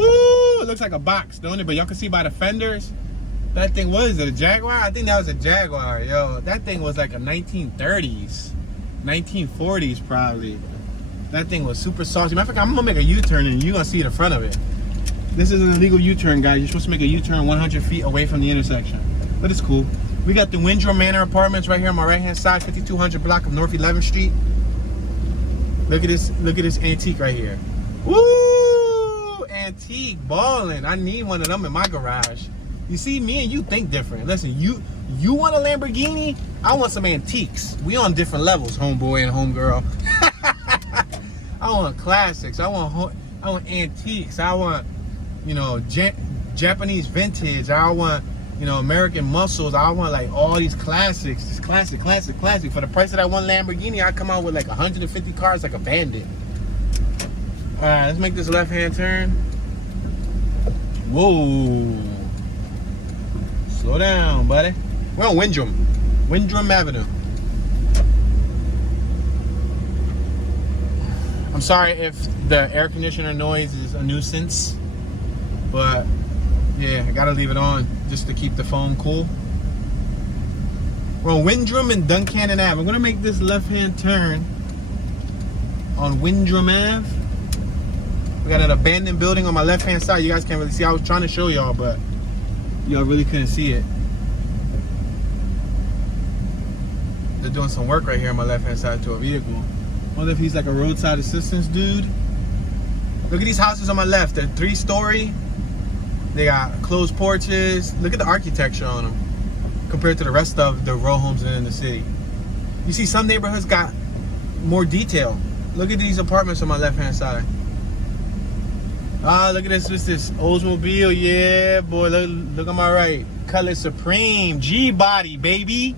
It looks like a box, don't it? But y'all can see by the fenders. That thing, what is it? A Jaguar? I think that was a Jaguar, yo. That thing was like a 1930s. 1940s probably. That thing was super saucy. Matter of fact, I'm gonna make a U-turn and you're gonna see the front of it. This is an illegal U-turn, guys. You're supposed to make a U-turn 100 feet away from the intersection. But it's cool. We got the Windrow Manor apartments right here on my right-hand side, 5200 block of North 11th Street. Look at this antique right here. Woo! Antique, ballin'. I need one of them in my garage. You see, me and you think different. Listen, you want a Lamborghini? I want some antiques. We on different levels, homeboy and homegirl. I want classics. I want antiques. I want, you know, Japanese vintage. I want, you know, American muscles. I want like all these classics. Just classic. For the price of that one Lamborghini, I come out with like 150 cars like a bandit. All right, let's make this left-hand turn. Whoa. Slow down, buddy. We're on Windrow Avenue. I'm sorry if the air conditioner noise is a nuisance, but yeah, I gotta leave it on just to keep the phone cool. We're on Windrow and Duncannon Ave. I'm gonna make this left-hand turn on Windrow Ave. We got an abandoned building on my left-hand side. You guys can't really see. I was trying to show y'all, but y'all really couldn't see it. They're doing some work right here on my left-hand side to a vehicle. Wonder if he's like a roadside assistance dude. Look at these houses on my left. They're 3-story. They got closed porches. Look at the architecture on them compared to the rest of the row homes in the city. You see some neighborhoods got more detail. Look at these apartments on my left-hand side. Ah, look at this. What's this? Oldsmobile. Yeah, boy. Look on my right. Color Supreme. G-Body, baby.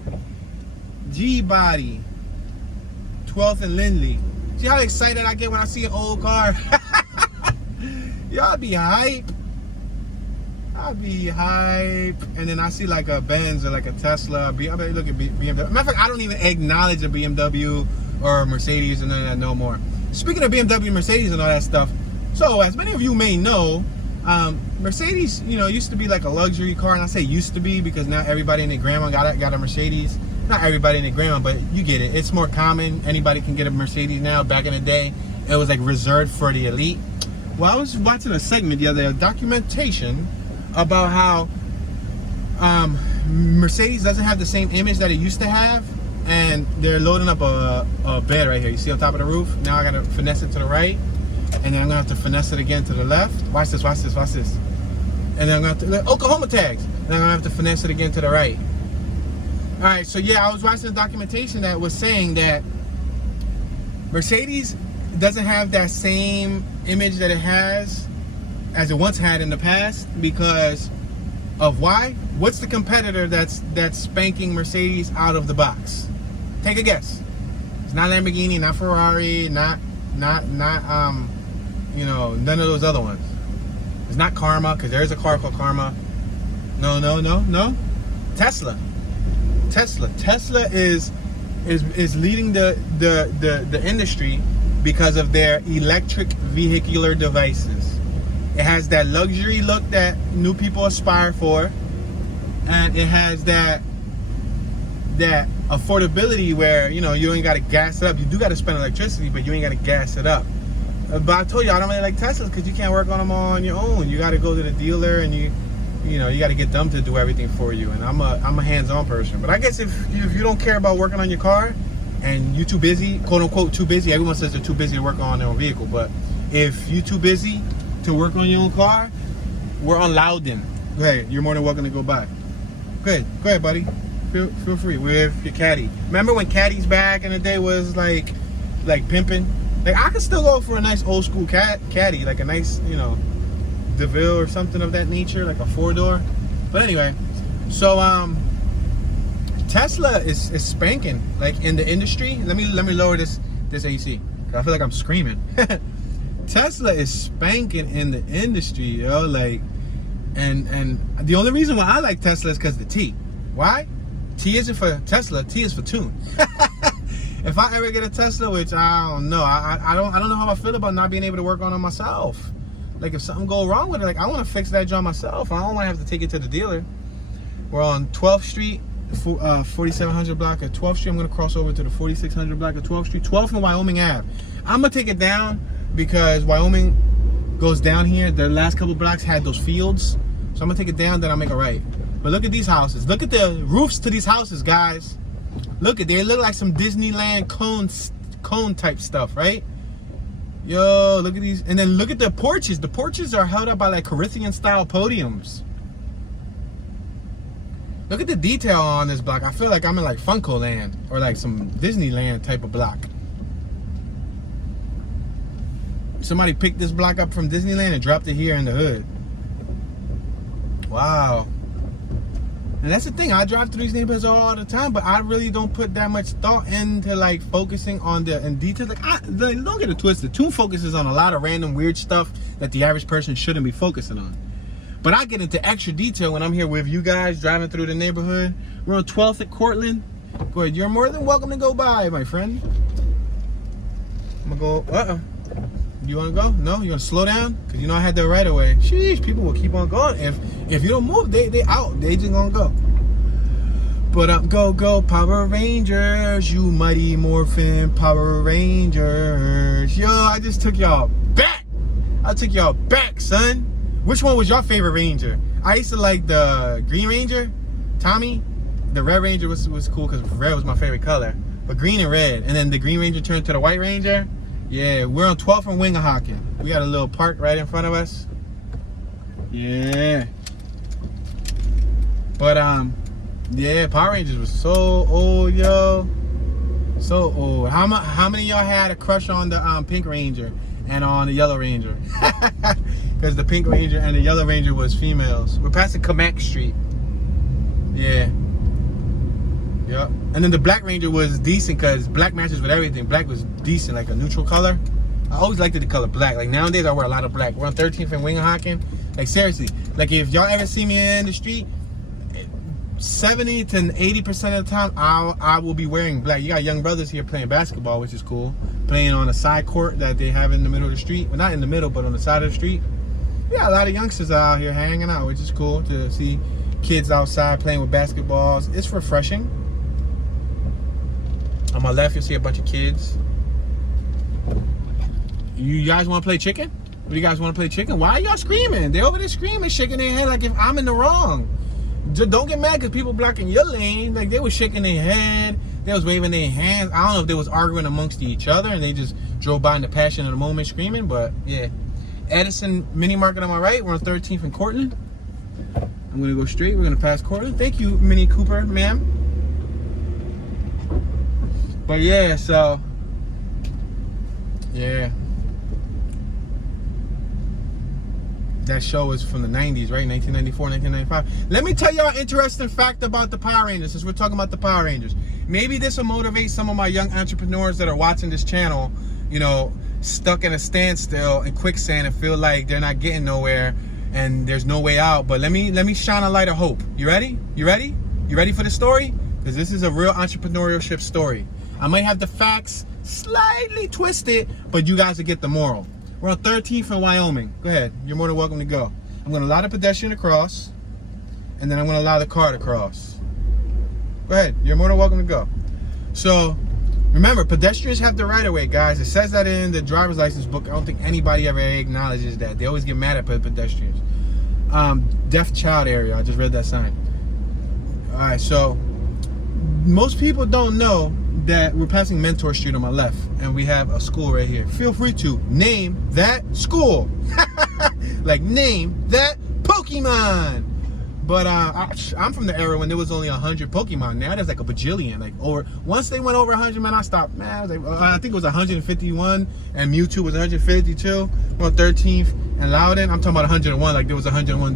G-Body. 12th and Lindley. See how excited I get when I see an old car? Y'all be hype. I'll be hype. And then I see like a Benz or like a Tesla. I mean, look at BMW. Matter of fact, I don't even acknowledge a BMW or a Mercedes and none of that no more. Speaking of BMW, Mercedes and all that stuff, So, as many of you may know, Mercedes, used to be like a luxury car. And I say used to be because now everybody and their grandma got a Mercedes. Not everybody and their grandma, but you get it. It's more common. Anybody can get a Mercedes now. Back in the day, it was like reserved for the elite. Well, I was watching a segment the other day, a documentation about how Mercedes doesn't have the same image that it used to have. And they're loading up a bed right here. You see on top of the roof? Now I gotta finesse it to the right. And then I'm gonna have to finesse it again to the left. Watch this, watch this, watch this. And then I'm gonna have to, like, Oklahoma tags. And then I'm gonna have to finesse it again to the right. All right, so yeah, I was watching a documentation that was saying that Mercedes doesn't have that same image that it has as it once had in the past because of why? What's the competitor that's spanking Mercedes out of the box? Take a guess. It's not Lamborghini, not Ferrari, not none of those other ones. It's not Karma, because there's a car called Karma. No. Tesla is leading the industry because of their electric vehicular devices. It has that luxury look that new people aspire for, and it has that affordability where you ain't got to gas it up. You do got to spend electricity, but you ain't got to gas it up. But I told you I don't really like Teslas because you can't work on them on your own. You got to go to the dealer and you got to get them to do everything for you. And I'm a hands-on person. But I guess if you don't care about working on your car and you're too busy, quote unquote too busy. Everyone says they're too busy to work on their own vehicle. But if you're too busy to work on your own car, we're on Loudon. Go ahead. You're more than welcome to go by. Go ahead, buddy. Feel free with your caddy. Remember when caddies back in the day was like pimping? Like I could still go for a nice old school caddy, like a nice, DeVille or something of that nature, like a 4-door. But anyway, so Tesla is spanking like in the industry. Let me lower this AC. I feel like I'm screaming. Tesla is spanking in the industry, yo. Like, and the only reason why I like Tesla is because the T. Why? T isn't for Tesla. T is for tune. If I ever get a Tesla, which I don't know, I don't know how I feel about not being able to work on it myself. Like if something go wrong with it, like I want to fix that job myself. I don't want to have to take it to the dealer. We're on 12th Street, 4700 block at 12th Street. I'm gonna cross over to the 4600 block at 12th Street, 12th and Wyoming Ave. I'm gonna take it down because Wyoming goes down here. The last couple blocks had those fields, so I'm gonna take it down. Then I'll make a right. But look at these houses. Look at the roofs to these houses, guys. They look like some Disneyland cone type stuff, right? Yo, look at these. And then look at the porches. The porches are held up by like Corinthian style podiums. Look at the detail on this block. I feel like I'm in like Funko Land or like some Disneyland type of block. Somebody picked this block up from Disneyland and dropped it here in the hood. Wow. And that's the thing, I drive through these neighborhoods all the time, but I really don't put that much thought into like focusing on the details. Like, don't get it twisted. Tune focuses on a lot of random weird stuff that the average person shouldn't be focusing on. But I get into extra detail when I'm here with you guys driving through the neighborhood. We're on 12th at Cortland. Go ahead, you're more than welcome to go by, my friend. I'm gonna go, You wanna go? No? You wanna slow down? Cause I had the right of way. Sheesh, people will keep on going. If you don't move, they out. They just gonna go. But go Power Rangers, you mighty morphin Power Rangers. Yo, I just took y'all back. I took y'all back, son. Which one was your favorite Ranger? I used to like the Green Ranger, Tommy. The Red Ranger was cool because red was my favorite color. But green and red, and then the Green Ranger turned to the White Ranger. Yeah, we're on 12th and Wingahocken. We got a little park right in front of us. Yeah. But yeah, Power Rangers was so old, yo. So old. How many of y'all had a crush on the Pink Ranger and on the Yellow Ranger? Because the Pink Ranger and the Yellow Ranger was females. We're passing Kamak Street. Yeah. Yep. And then the Black Ranger was decent because black matches with everything. Black was decent, like a neutral color. I always liked the color black. Like nowadays I wear a lot of black. We're on 13th and Wingahocken. Like seriously, like if y'all ever see me in the street, 70 to 80% of the time, I will be wearing black. You got young brothers here playing basketball, which is cool. Playing on a side court that they have in the middle of the street. Well, not in the middle, but on the side of the street. Yeah, a lot of youngsters out here hanging out, which is cool to see kids outside playing with basketballs. It's refreshing. On my left, you'll see a bunch of kids. You guys want to play chicken? What do you guys want to play chicken? Why are y'all screaming? They over there screaming, shaking their head like if I'm in the wrong. Just don't get mad because people blocking your lane. Like, they was shaking their head. They was waving their hands. I don't know if they was arguing amongst each other and they just drove by in the passion of the moment screaming, but yeah. Edison Mini Market on my right. We're on 13th and Cortland. I'm going to go straight. We're going to pass Cortland. Thank you, Mini Cooper, ma'am. But yeah, so, yeah. That show is from the 90s, right? 1994, 1995. Let me tell y'all an interesting fact about the Power Rangers, since we're talking about the Power Rangers. Maybe this will motivate some of my young entrepreneurs that are watching this channel, you know, stuck in a standstill and quicksand and feel like they're not getting nowhere and there's no way out. But let me shine a light of hope. You ready? You ready? You ready for the story? Because this is a real entrepreneurship story. I might have the facts slightly twisted, but you guys will get the moral. We're on 13th in Wyoming. Go ahead. You're more than welcome to go. I'm going to allow the pedestrian to cross, and then I'm going to allow the car to cross. Go ahead. You're more than welcome to go. So, remember, pedestrians have the right of way, guys. It says that in the driver's license book. I don't think anybody ever acknowledges that. They always get mad at pedestrians. Deaf child area. I just read that sign. All right, so most people don't know that we're passing Mentor Street on my left, and we have a school right here. Feel free to name that school. Like, name that Pokemon. But I'm from the era when there was only 100 Pokemon. Now there's like a bajillion. Like, over once they went over 100, man, I stopped. Man, I was like, I think it was 151, and Mewtwo was 152. We're on 13th and Loudon. I'm talking about 101. Like, there was 101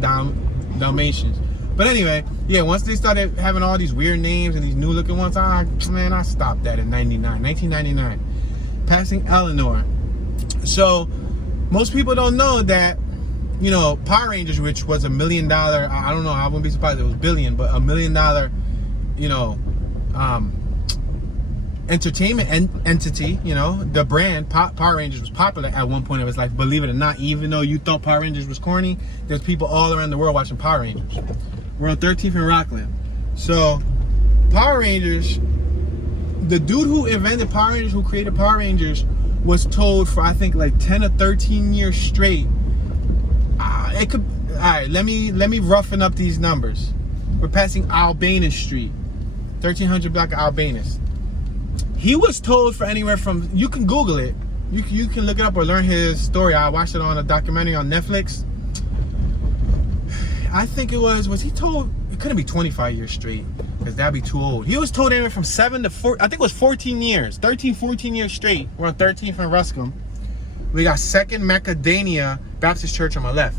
Dalmatians. But anyway, yeah, once they started having all these weird names and these new looking ones, I stopped that in 1999. Passing Eleanor. So, most people don't know that, you know, Power Rangers, which was $1 million, I don't know, I wouldn't be surprised if it was billion, but $1 million, you know, entertainment entity, you know, the brand Power Rangers was popular at one point of its life. Believe it or not, even though you thought Power Rangers was corny, there's people all around the world watching Power Rangers. We're on 13th and Rockland. So, Power Rangers, the dude who invented Power Rangers, who created Power Rangers, was told for, I think, like 10 or 13 years straight. It could, all right, let me roughen up these numbers. We're passing Albanus Street, 1300 block of Albanus. He was told for anywhere from, you can Google it, you can look it up or learn his story. I watched it on a documentary on Netflix. I think it was he told, it couldn't be 25 years straight, because that'd be too old. He was told anywhere from 7 to 4, I think it was 14 years, 13, 14 years straight. We're on 13th and Ruscombe. We got Second Macadamia Baptist Church on my left,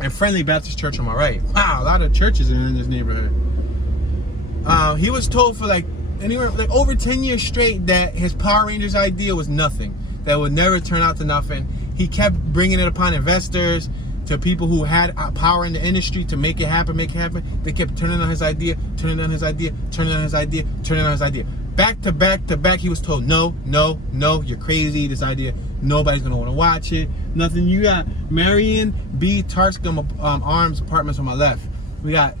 and Friendly Baptist Church on my right. Wow, a lot of churches are in this neighborhood. He was told for like anywhere, like over 10 years straight, that his Power Rangers idea was nothing, that would never turn out to nothing. He kept bringing it upon investors, to people who had power in the industry to make it happen, They kept turning on his idea, turning on his idea. Back to back to back, he was told, no, you're crazy, this idea, nobody's gonna wanna watch it, nothing. You got Marion B. Tarscombe Arms Apartments on my left. We're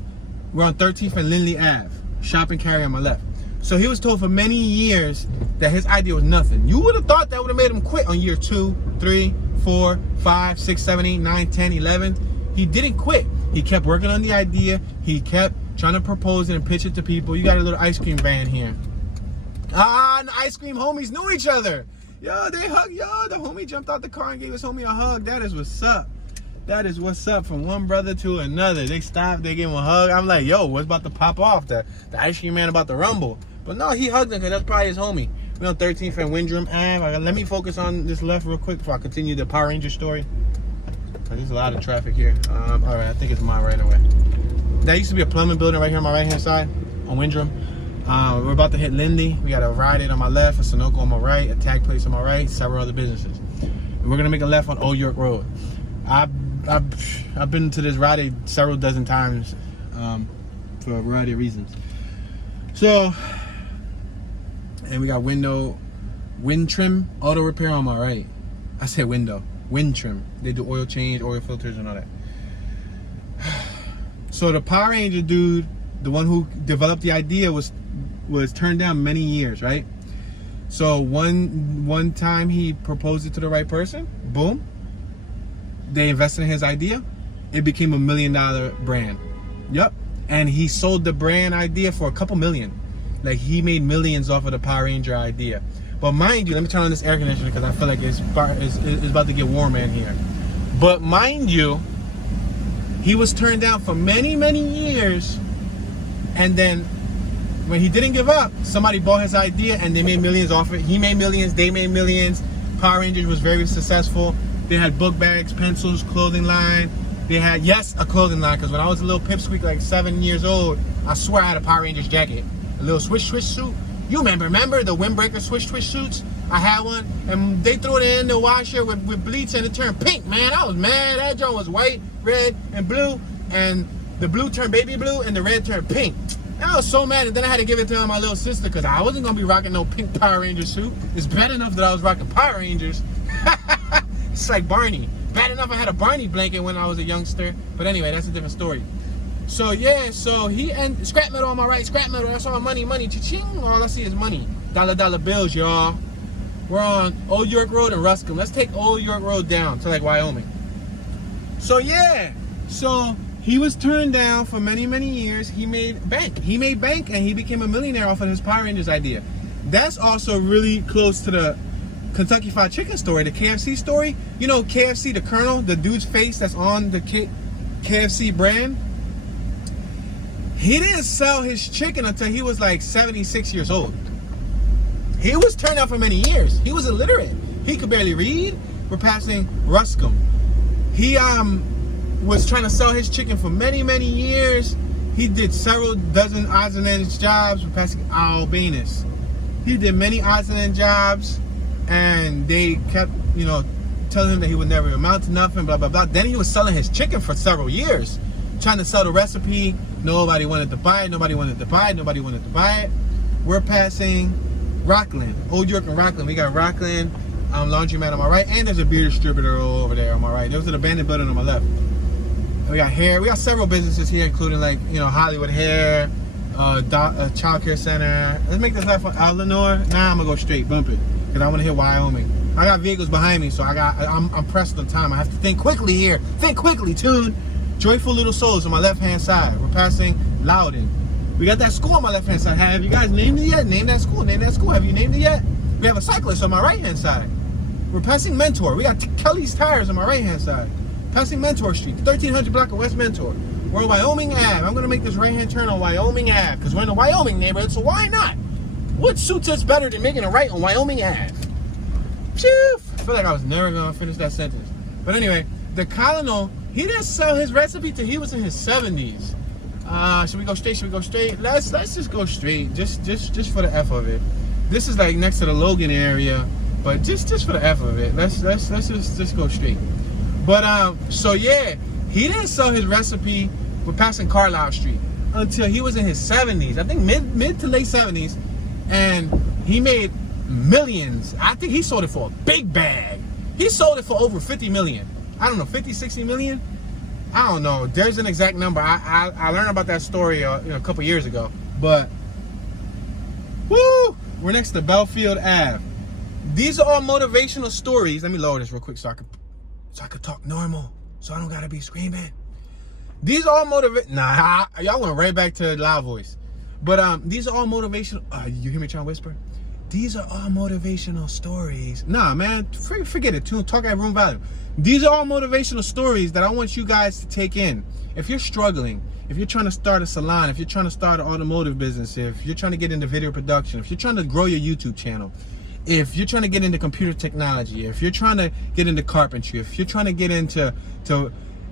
on 13th and Lindley Ave, shop and carry on my left. So he was told for many years that his idea was nothing. You would have thought that would have made him quit on year 2, 3, 4, 5, 6, 7, 8, 9, 10, 11. He didn't quit. He kept working on the idea. He kept trying to propose it and pitch it to people. You got a little ice cream van here. And the ice cream homies knew each other. Yo, they hugged. Yo, the homie jumped out the car and gave his homie a hug. That is what's up. That is what's up, from one brother to another. They stopped, they gave him a hug. I'm like, yo, what's about to pop off? The ice cream man about to rumble. But no, he hugged him because that's probably his homie. We're on 13th and Windrow Ave. Let me focus on this left real quick before I continue the Power Ranger story. There's a lot of traffic here. All right, I think it's my right away. That used to be a plumbing building right here on my right hand side on Windrow. We're about to hit Lindley. We got a Rite Aid on my left, a Sunoco on my right, a Tag Place on my right, several other businesses. And we're gonna make a left on Old York Road. I've been to this Rite Aid several dozen times for a variety of reasons. So, and we got wind trim, auto repair on my right. I said window, wind trim. They do oil change, oil filters, and all that. So the Power Ranger dude, the one who developed the idea, was turned down many years, right? So one time he proposed it to the right person, boom. They invested in his idea. It became $1 million brand. Yep. And he sold the brand idea for a couple million. Like, he made millions off of the Power Ranger idea. But mind you, let me turn on this air conditioner because I feel like it's about to get warmer in here. But mind you, he was turned down for many, many years. And then when he didn't give up, somebody bought his idea and they made millions off it. He made millions, they made millions. Power Rangers was very successful. They had book bags, pencils, clothing line. They had, yes, a clothing line, because when I was a little pipsqueak, like 7 years old, I swear I had a Power Rangers jacket. A little swish suit. You remember the windbreaker swish suits? I had one, and they threw it in the washer with bleach and it turned pink, man. I was mad. That joint was white, red, and blue, and the blue turned baby blue, and the red turned pink. I was so mad, and then I had to give it to my little sister, because I wasn't going to be rocking no pink Power Ranger suit. It's bad enough that I was rocking Power Rangers. It's like Barney. Bad enough I had a Barney blanket when I was a youngster. But anyway, that's a different story. So yeah, so scrap metal on my right, scrap metal, that's all money, cha-ching. All I see is money. Dollar bills, y'all. We're on Old York Road and Ruscombe. Let's take Old York Road down to like Wyoming. So yeah, so he was turned down for many, many years. He made bank. He made bank and he became a millionaire off of his Power Rangers idea. That's also really close to the Kentucky Fried Chicken story, the KFC story. You know, KFC, the Colonel, the dude's face that's on the KFC brand. He didn't sell his chicken until he was like 76 years old. He was turned out for many years. He was illiterate. He could barely read. We're passing Ruscombe. He was trying to sell his chicken for many, many years. He did several dozen odds and ends jobs. We're passing Albinus. He did many odds and ends jobs, and they kept, you know, telling him that he would never amount to nothing, blah, blah, blah. Then he was selling his chicken for several years, trying to sell the recipe. Nobody wanted to buy it. Nobody wanted to buy it. Nobody wanted to buy it. We're passing Rockland, Old York and Rockland. We got Rockland Laundromat on my right, and there's a beer distributor over there on my right. There's an abandoned building on my left. We got hair. We got several businesses here, including like, you know, Hollywood Hair, Child Care Center. Let's make this left on Eleanor. Nah, I'm gonna go straight, bump it, because I want to hit Wyoming. I got vehicles behind me, so I'm pressed on time. I have to think quickly here. Think quickly, tune. Joyful Little Souls on my left-hand side. We're passing Loudon. We got that school on my left-hand side. Have you guys named it yet? Name that school. Name that school. Have you named it yet? We have a cyclist on my right-hand side. We're passing Mentor. We got Kelly's Tires on my right-hand side. Passing Mentor Street, 1300 block of West Mentor. We're on Wyoming Ave. I'm going to make this right-hand turn on Wyoming Ave, because we're in the Wyoming neighborhood, so why not? What suits us better than making a right on Wyoming Ave? Phew. I feel like I was never going to finish that sentence. But anyway, the Colonel, he didn't sell his recipe till he was in his 70s. Should we go straight? Should we go straight? Let's just go straight. Just for the F of it. This is like next to the Logan area, but just for the F of it. Let's just go straight. But so yeah, he didn't sell his recipe. We're passing Carlisle Street until he was in his 70s. I think mid to late 70s, and he made millions. I think he sold it for a big bag. He sold it for over 50 million. I don't know, 50, 60 million. I don't know. There's an exact number. I learned about that story a couple years ago. But woo, we're next to Belfield Ave. These are all motivational stories. Let me lower this real quick so I could talk normal, so I don't gotta be screaming. These are all Nah, y'all went right back to loud voice. But these are all motivational. You hear me trying to whisper? These are all motivational stories. Nah, man, forget it. Talk at room value. These are all motivational stories that I want you guys to take in. If you're struggling, if you're trying to start a salon, if you're trying to start an automotive business, if you're trying to get into video production, if you're trying to grow your YouTube channel, if you're trying to get into computer technology, if you're trying to get into carpentry, if you're trying to get into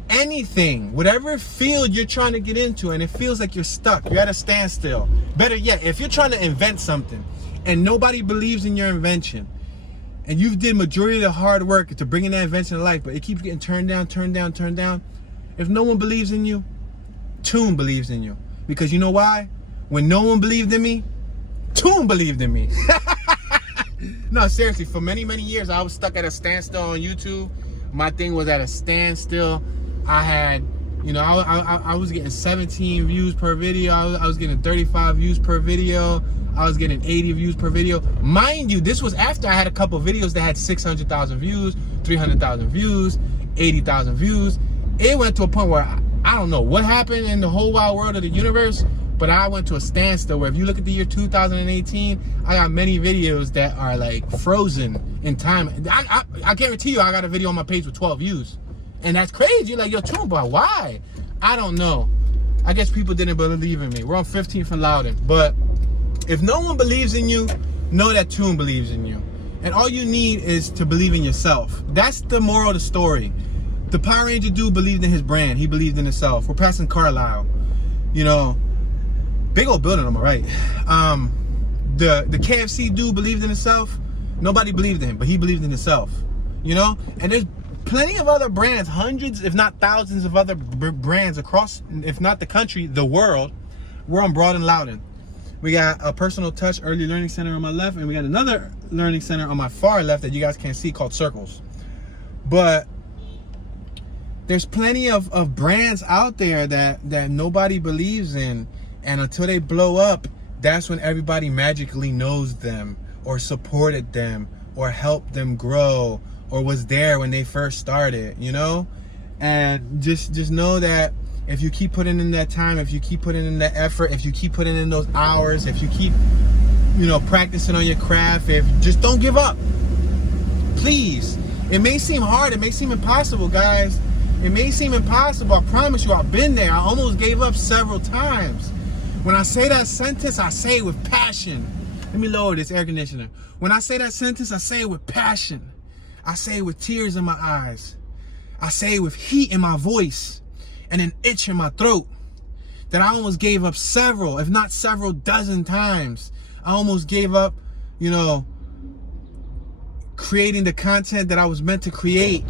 anything, whatever field you're trying to get into, and it feels like you're stuck, you're at a standstill. Better yet, if you're trying to invent something and nobody believes in your invention, and you've did majority of the hard work to bring in that invention to life, but it keeps getting turned down. If no one believes in you, Tune believes in you. Because you know why? When no one believed in me, Toon believed in me. No, seriously, for many, many years, I was stuck at a standstill on YouTube. My thing was at a standstill. I had, you know, I was getting 17 views per video. I was getting 35 views per video. I was getting 80 views per video. Mind you, this was after I had a couple videos that had 600,000 views, 300,000 views, 80,000 views. It went to a point where I don't know what happened in the whole wide world of the universe, but I went to a standstill where if you look at the year 2018, I got many videos that are like frozen in time. I guarantee you I got a video on my page with 12 views. And that's crazy. You're like, yo, Toon, but why? I don't know. I guess people didn't believe in me. We're on 15 for Loudon. But if no one believes in you, know that Toon believes in you. And all you need is to believe in yourself. That's the moral of the story. The Power Ranger dude believed in his brand. He believed in himself. We're passing Carlisle. You know, big old building on my right. The KFC dude believed in himself. Nobody believed in him, but he believed in himself. You know? And there's plenty of other brands, hundreds, if not thousands of other brands across, if not the country, the world. We're on Broad and Loudon. We got a Personal Touch Early Learning Center on my left, and we got another learning center on my far left that you guys can't see called Circles. But there's plenty of brands out there that nobody believes in, and until they blow up, that's when everybody magically knows them or supported them or helped them grow or was there when they first started, you know? And just know that if you keep putting in that time, if you keep putting in that effort, if you keep putting in those hours, if you keep, you know, practicing on your craft, just don't give up. Please. It may seem hard, it may seem impossible, guys. It may seem impossible. I promise you, I've been there. I almost gave up several times. When I say that sentence, I say it with passion. Let me lower this air conditioner. When I say that sentence, I say it with passion. I say it with tears in my eyes. I say it with heat in my voice and an itch in my throat. That I almost gave up several, if not several dozen times. I almost gave up, you know, creating the content that I was meant to create.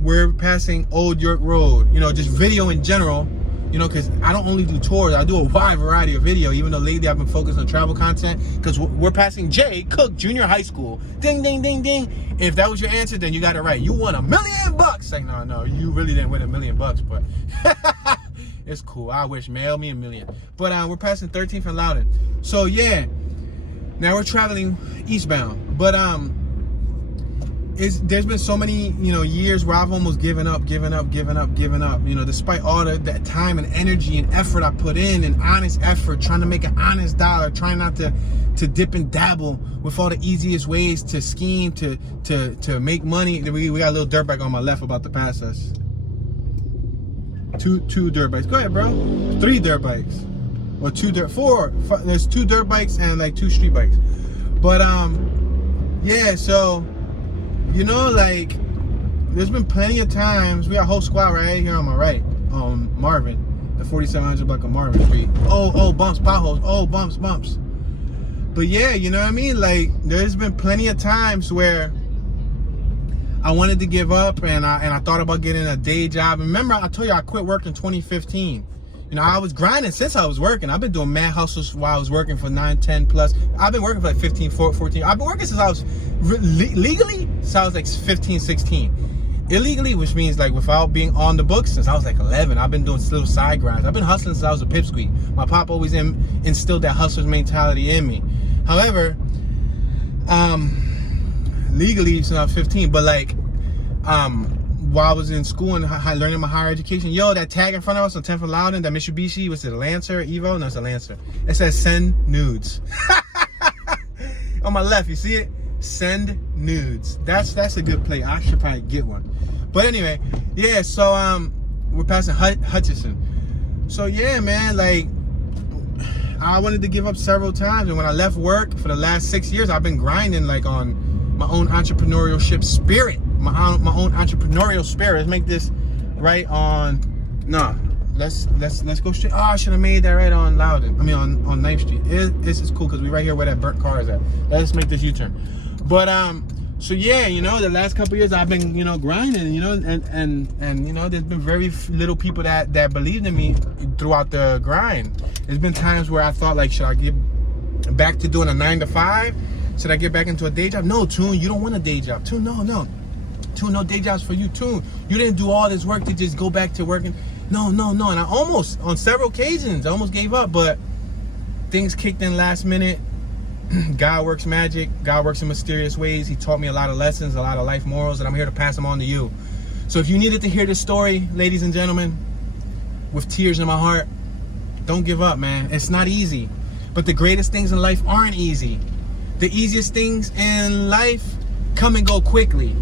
We're passing Old York Road, you know, just video in general, you know, because I don't only do tours, I do a wide variety of video, even though lately I've been focused on travel content, because we're passing Jay Cook Junior High School. Ding, ding, ding, ding. If that was your answer, then you got it right. You won $1 million. Like, no, you really didn't win $1 million, but it's cool. I wish, mail me $1 million. But we're passing 13th and Loudon. So yeah, now we're traveling eastbound. But there's been so many, you know, years where I've almost given up, you know, despite all that time and energy and effort I put in, and honest effort, trying to make an honest dollar, trying not to dip and dabble with all the easiest ways to scheme, to make money. We got a little dirt bike on my left about to pass us. Two dirt bikes. Go ahead, bro. 3 dirt bikes. Or 4. There's 2 dirt bikes and like 2 street bikes. But yeah, so you know, like, there's been plenty of times. We got a whole squad right here on my right, Marvin, the 4700 block of Marvin Street. Oh, bumps, potholes. Oh, bumps. But yeah, you know what I mean? Like, there's been plenty of times where I wanted to give up, and I thought about getting a day job. Remember, I told you I quit work in 2015. You know, I was grinding since I was working. I've been doing mad hustles while I was working for 9, 10 plus. I've been working for like 15, 14. I've been working since I was legally, since I was like 15, 16. Illegally, which means like without being on the books, since I was like 11. I've been doing little side grinds. I've been hustling since I was a pipsqueak. My pop always instilled that hustler's mentality in me. However, legally since I was 15, but like, while I was in school and learning my higher education, yo, that tag in front of us on 10th and Loudon, that Mitsubishi, was it a Lancer, Evo? No, it's a Lancer. It says send nudes. On my left, you see it? Send nudes. That's a good play. I should probably get one. But anyway, yeah, so we're passing Hutchinson. So yeah, man, like, I wanted to give up several times, and when I left work for the last 6 years, I've been grinding like on my own entrepreneurship spirit. My own entrepreneurial spirit. Let's make this right on. Nah, let's go straight. Oh, I should have made that right on Loudon. I mean on 9th Street. This is cool because we right here where that burnt car is at. Let's make this U-turn. But So yeah, you know, the last couple of years I've been, you know, grinding, you know, and you know, there's been very little people that believed in me throughout the grind. There's been times where I thought, like, should I get back to doing a 9 to 5? Should I get back into a day job? No, Toon, you don't want a day job. Toon, no. Toon, no day jobs for you. Toon, you didn't do all this work to just go back to working. No. And I almost, on several occasions, I almost gave up, but things kicked in last minute. God works magic. God works in mysterious ways. He taught me a lot of lessons, a lot of life morals, and I'm here to pass them on to you. So if you needed to hear this story, ladies and gentlemen, with tears in my heart, don't give up, man. It's not easy. But the greatest things in life aren't easy. The easiest things in life come and go quickly.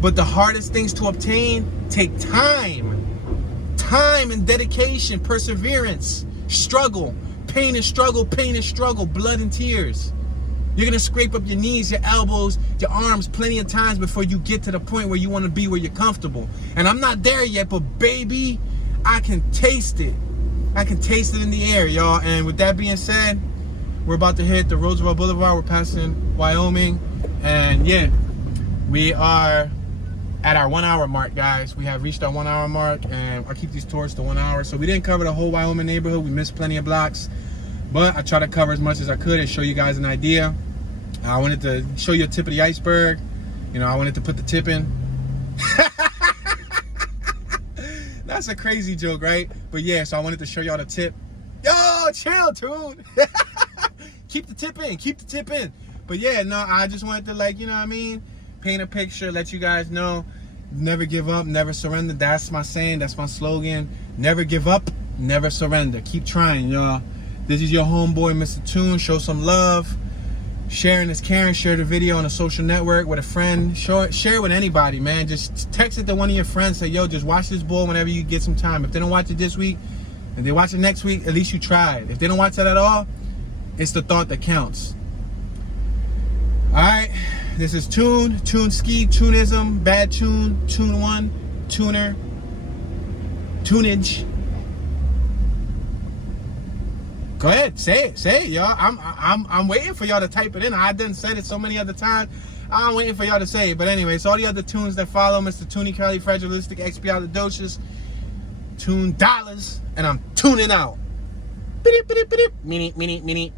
But the hardest things to obtain take time. Time and dedication, perseverance, struggle, pain and struggle, blood and tears. You're gonna scrape up your knees, your elbows, your arms plenty of times before you get to the point where you wanna be, where you're comfortable. And I'm not there yet, but baby, I can taste it. I can taste it in the air, y'all. And with that being said, we're about to hit the Roosevelt Boulevard. We're passing Wyoming. And yeah, we are at our 1 hour mark, guys. We have reached our 1 hour mark, and I keep these tours to 1 hour. So we didn't cover the whole Wyoming neighborhood. We missed plenty of blocks, but I try to cover as much as I could and show you guys an idea. I wanted to show you a tip of the iceberg. You know, I wanted to put the tip in. That's a crazy joke, right? But yeah, so I wanted to show y'all the tip. Yo, chill, Toon. Keep the tip in. But yeah, no, I just wanted to, like, you know what I mean? Paint a picture, let you guys know. Never give up, never surrender. That's my saying, that's my slogan. Never give up, never surrender. Keep trying, y'all. This is your homeboy, Mr. Toon. Show some love. Sharing is caring. Share the video on a social network with a friend. Share it with anybody, man. Just text it to one of your friends. Say, yo, just watch this bull whenever you get some time. If they don't watch it this week, and they watch it next week, at least you tried. If they don't watch it at all, it's the thought that counts. All right, this is Toon, Toonski, Toonism, Bad Tune, Tune One, Tuner, Tunage. Go ahead, say it, y'all. I'm waiting for y'all to type it in. I done said it so many other times. I'm waiting for y'all to say it. But anyway, so all the other tunes that follow, Mr. Toonie Curly, Fragilistic, Expialidocious, Tune Dollars, and I'm tuning out. Mini.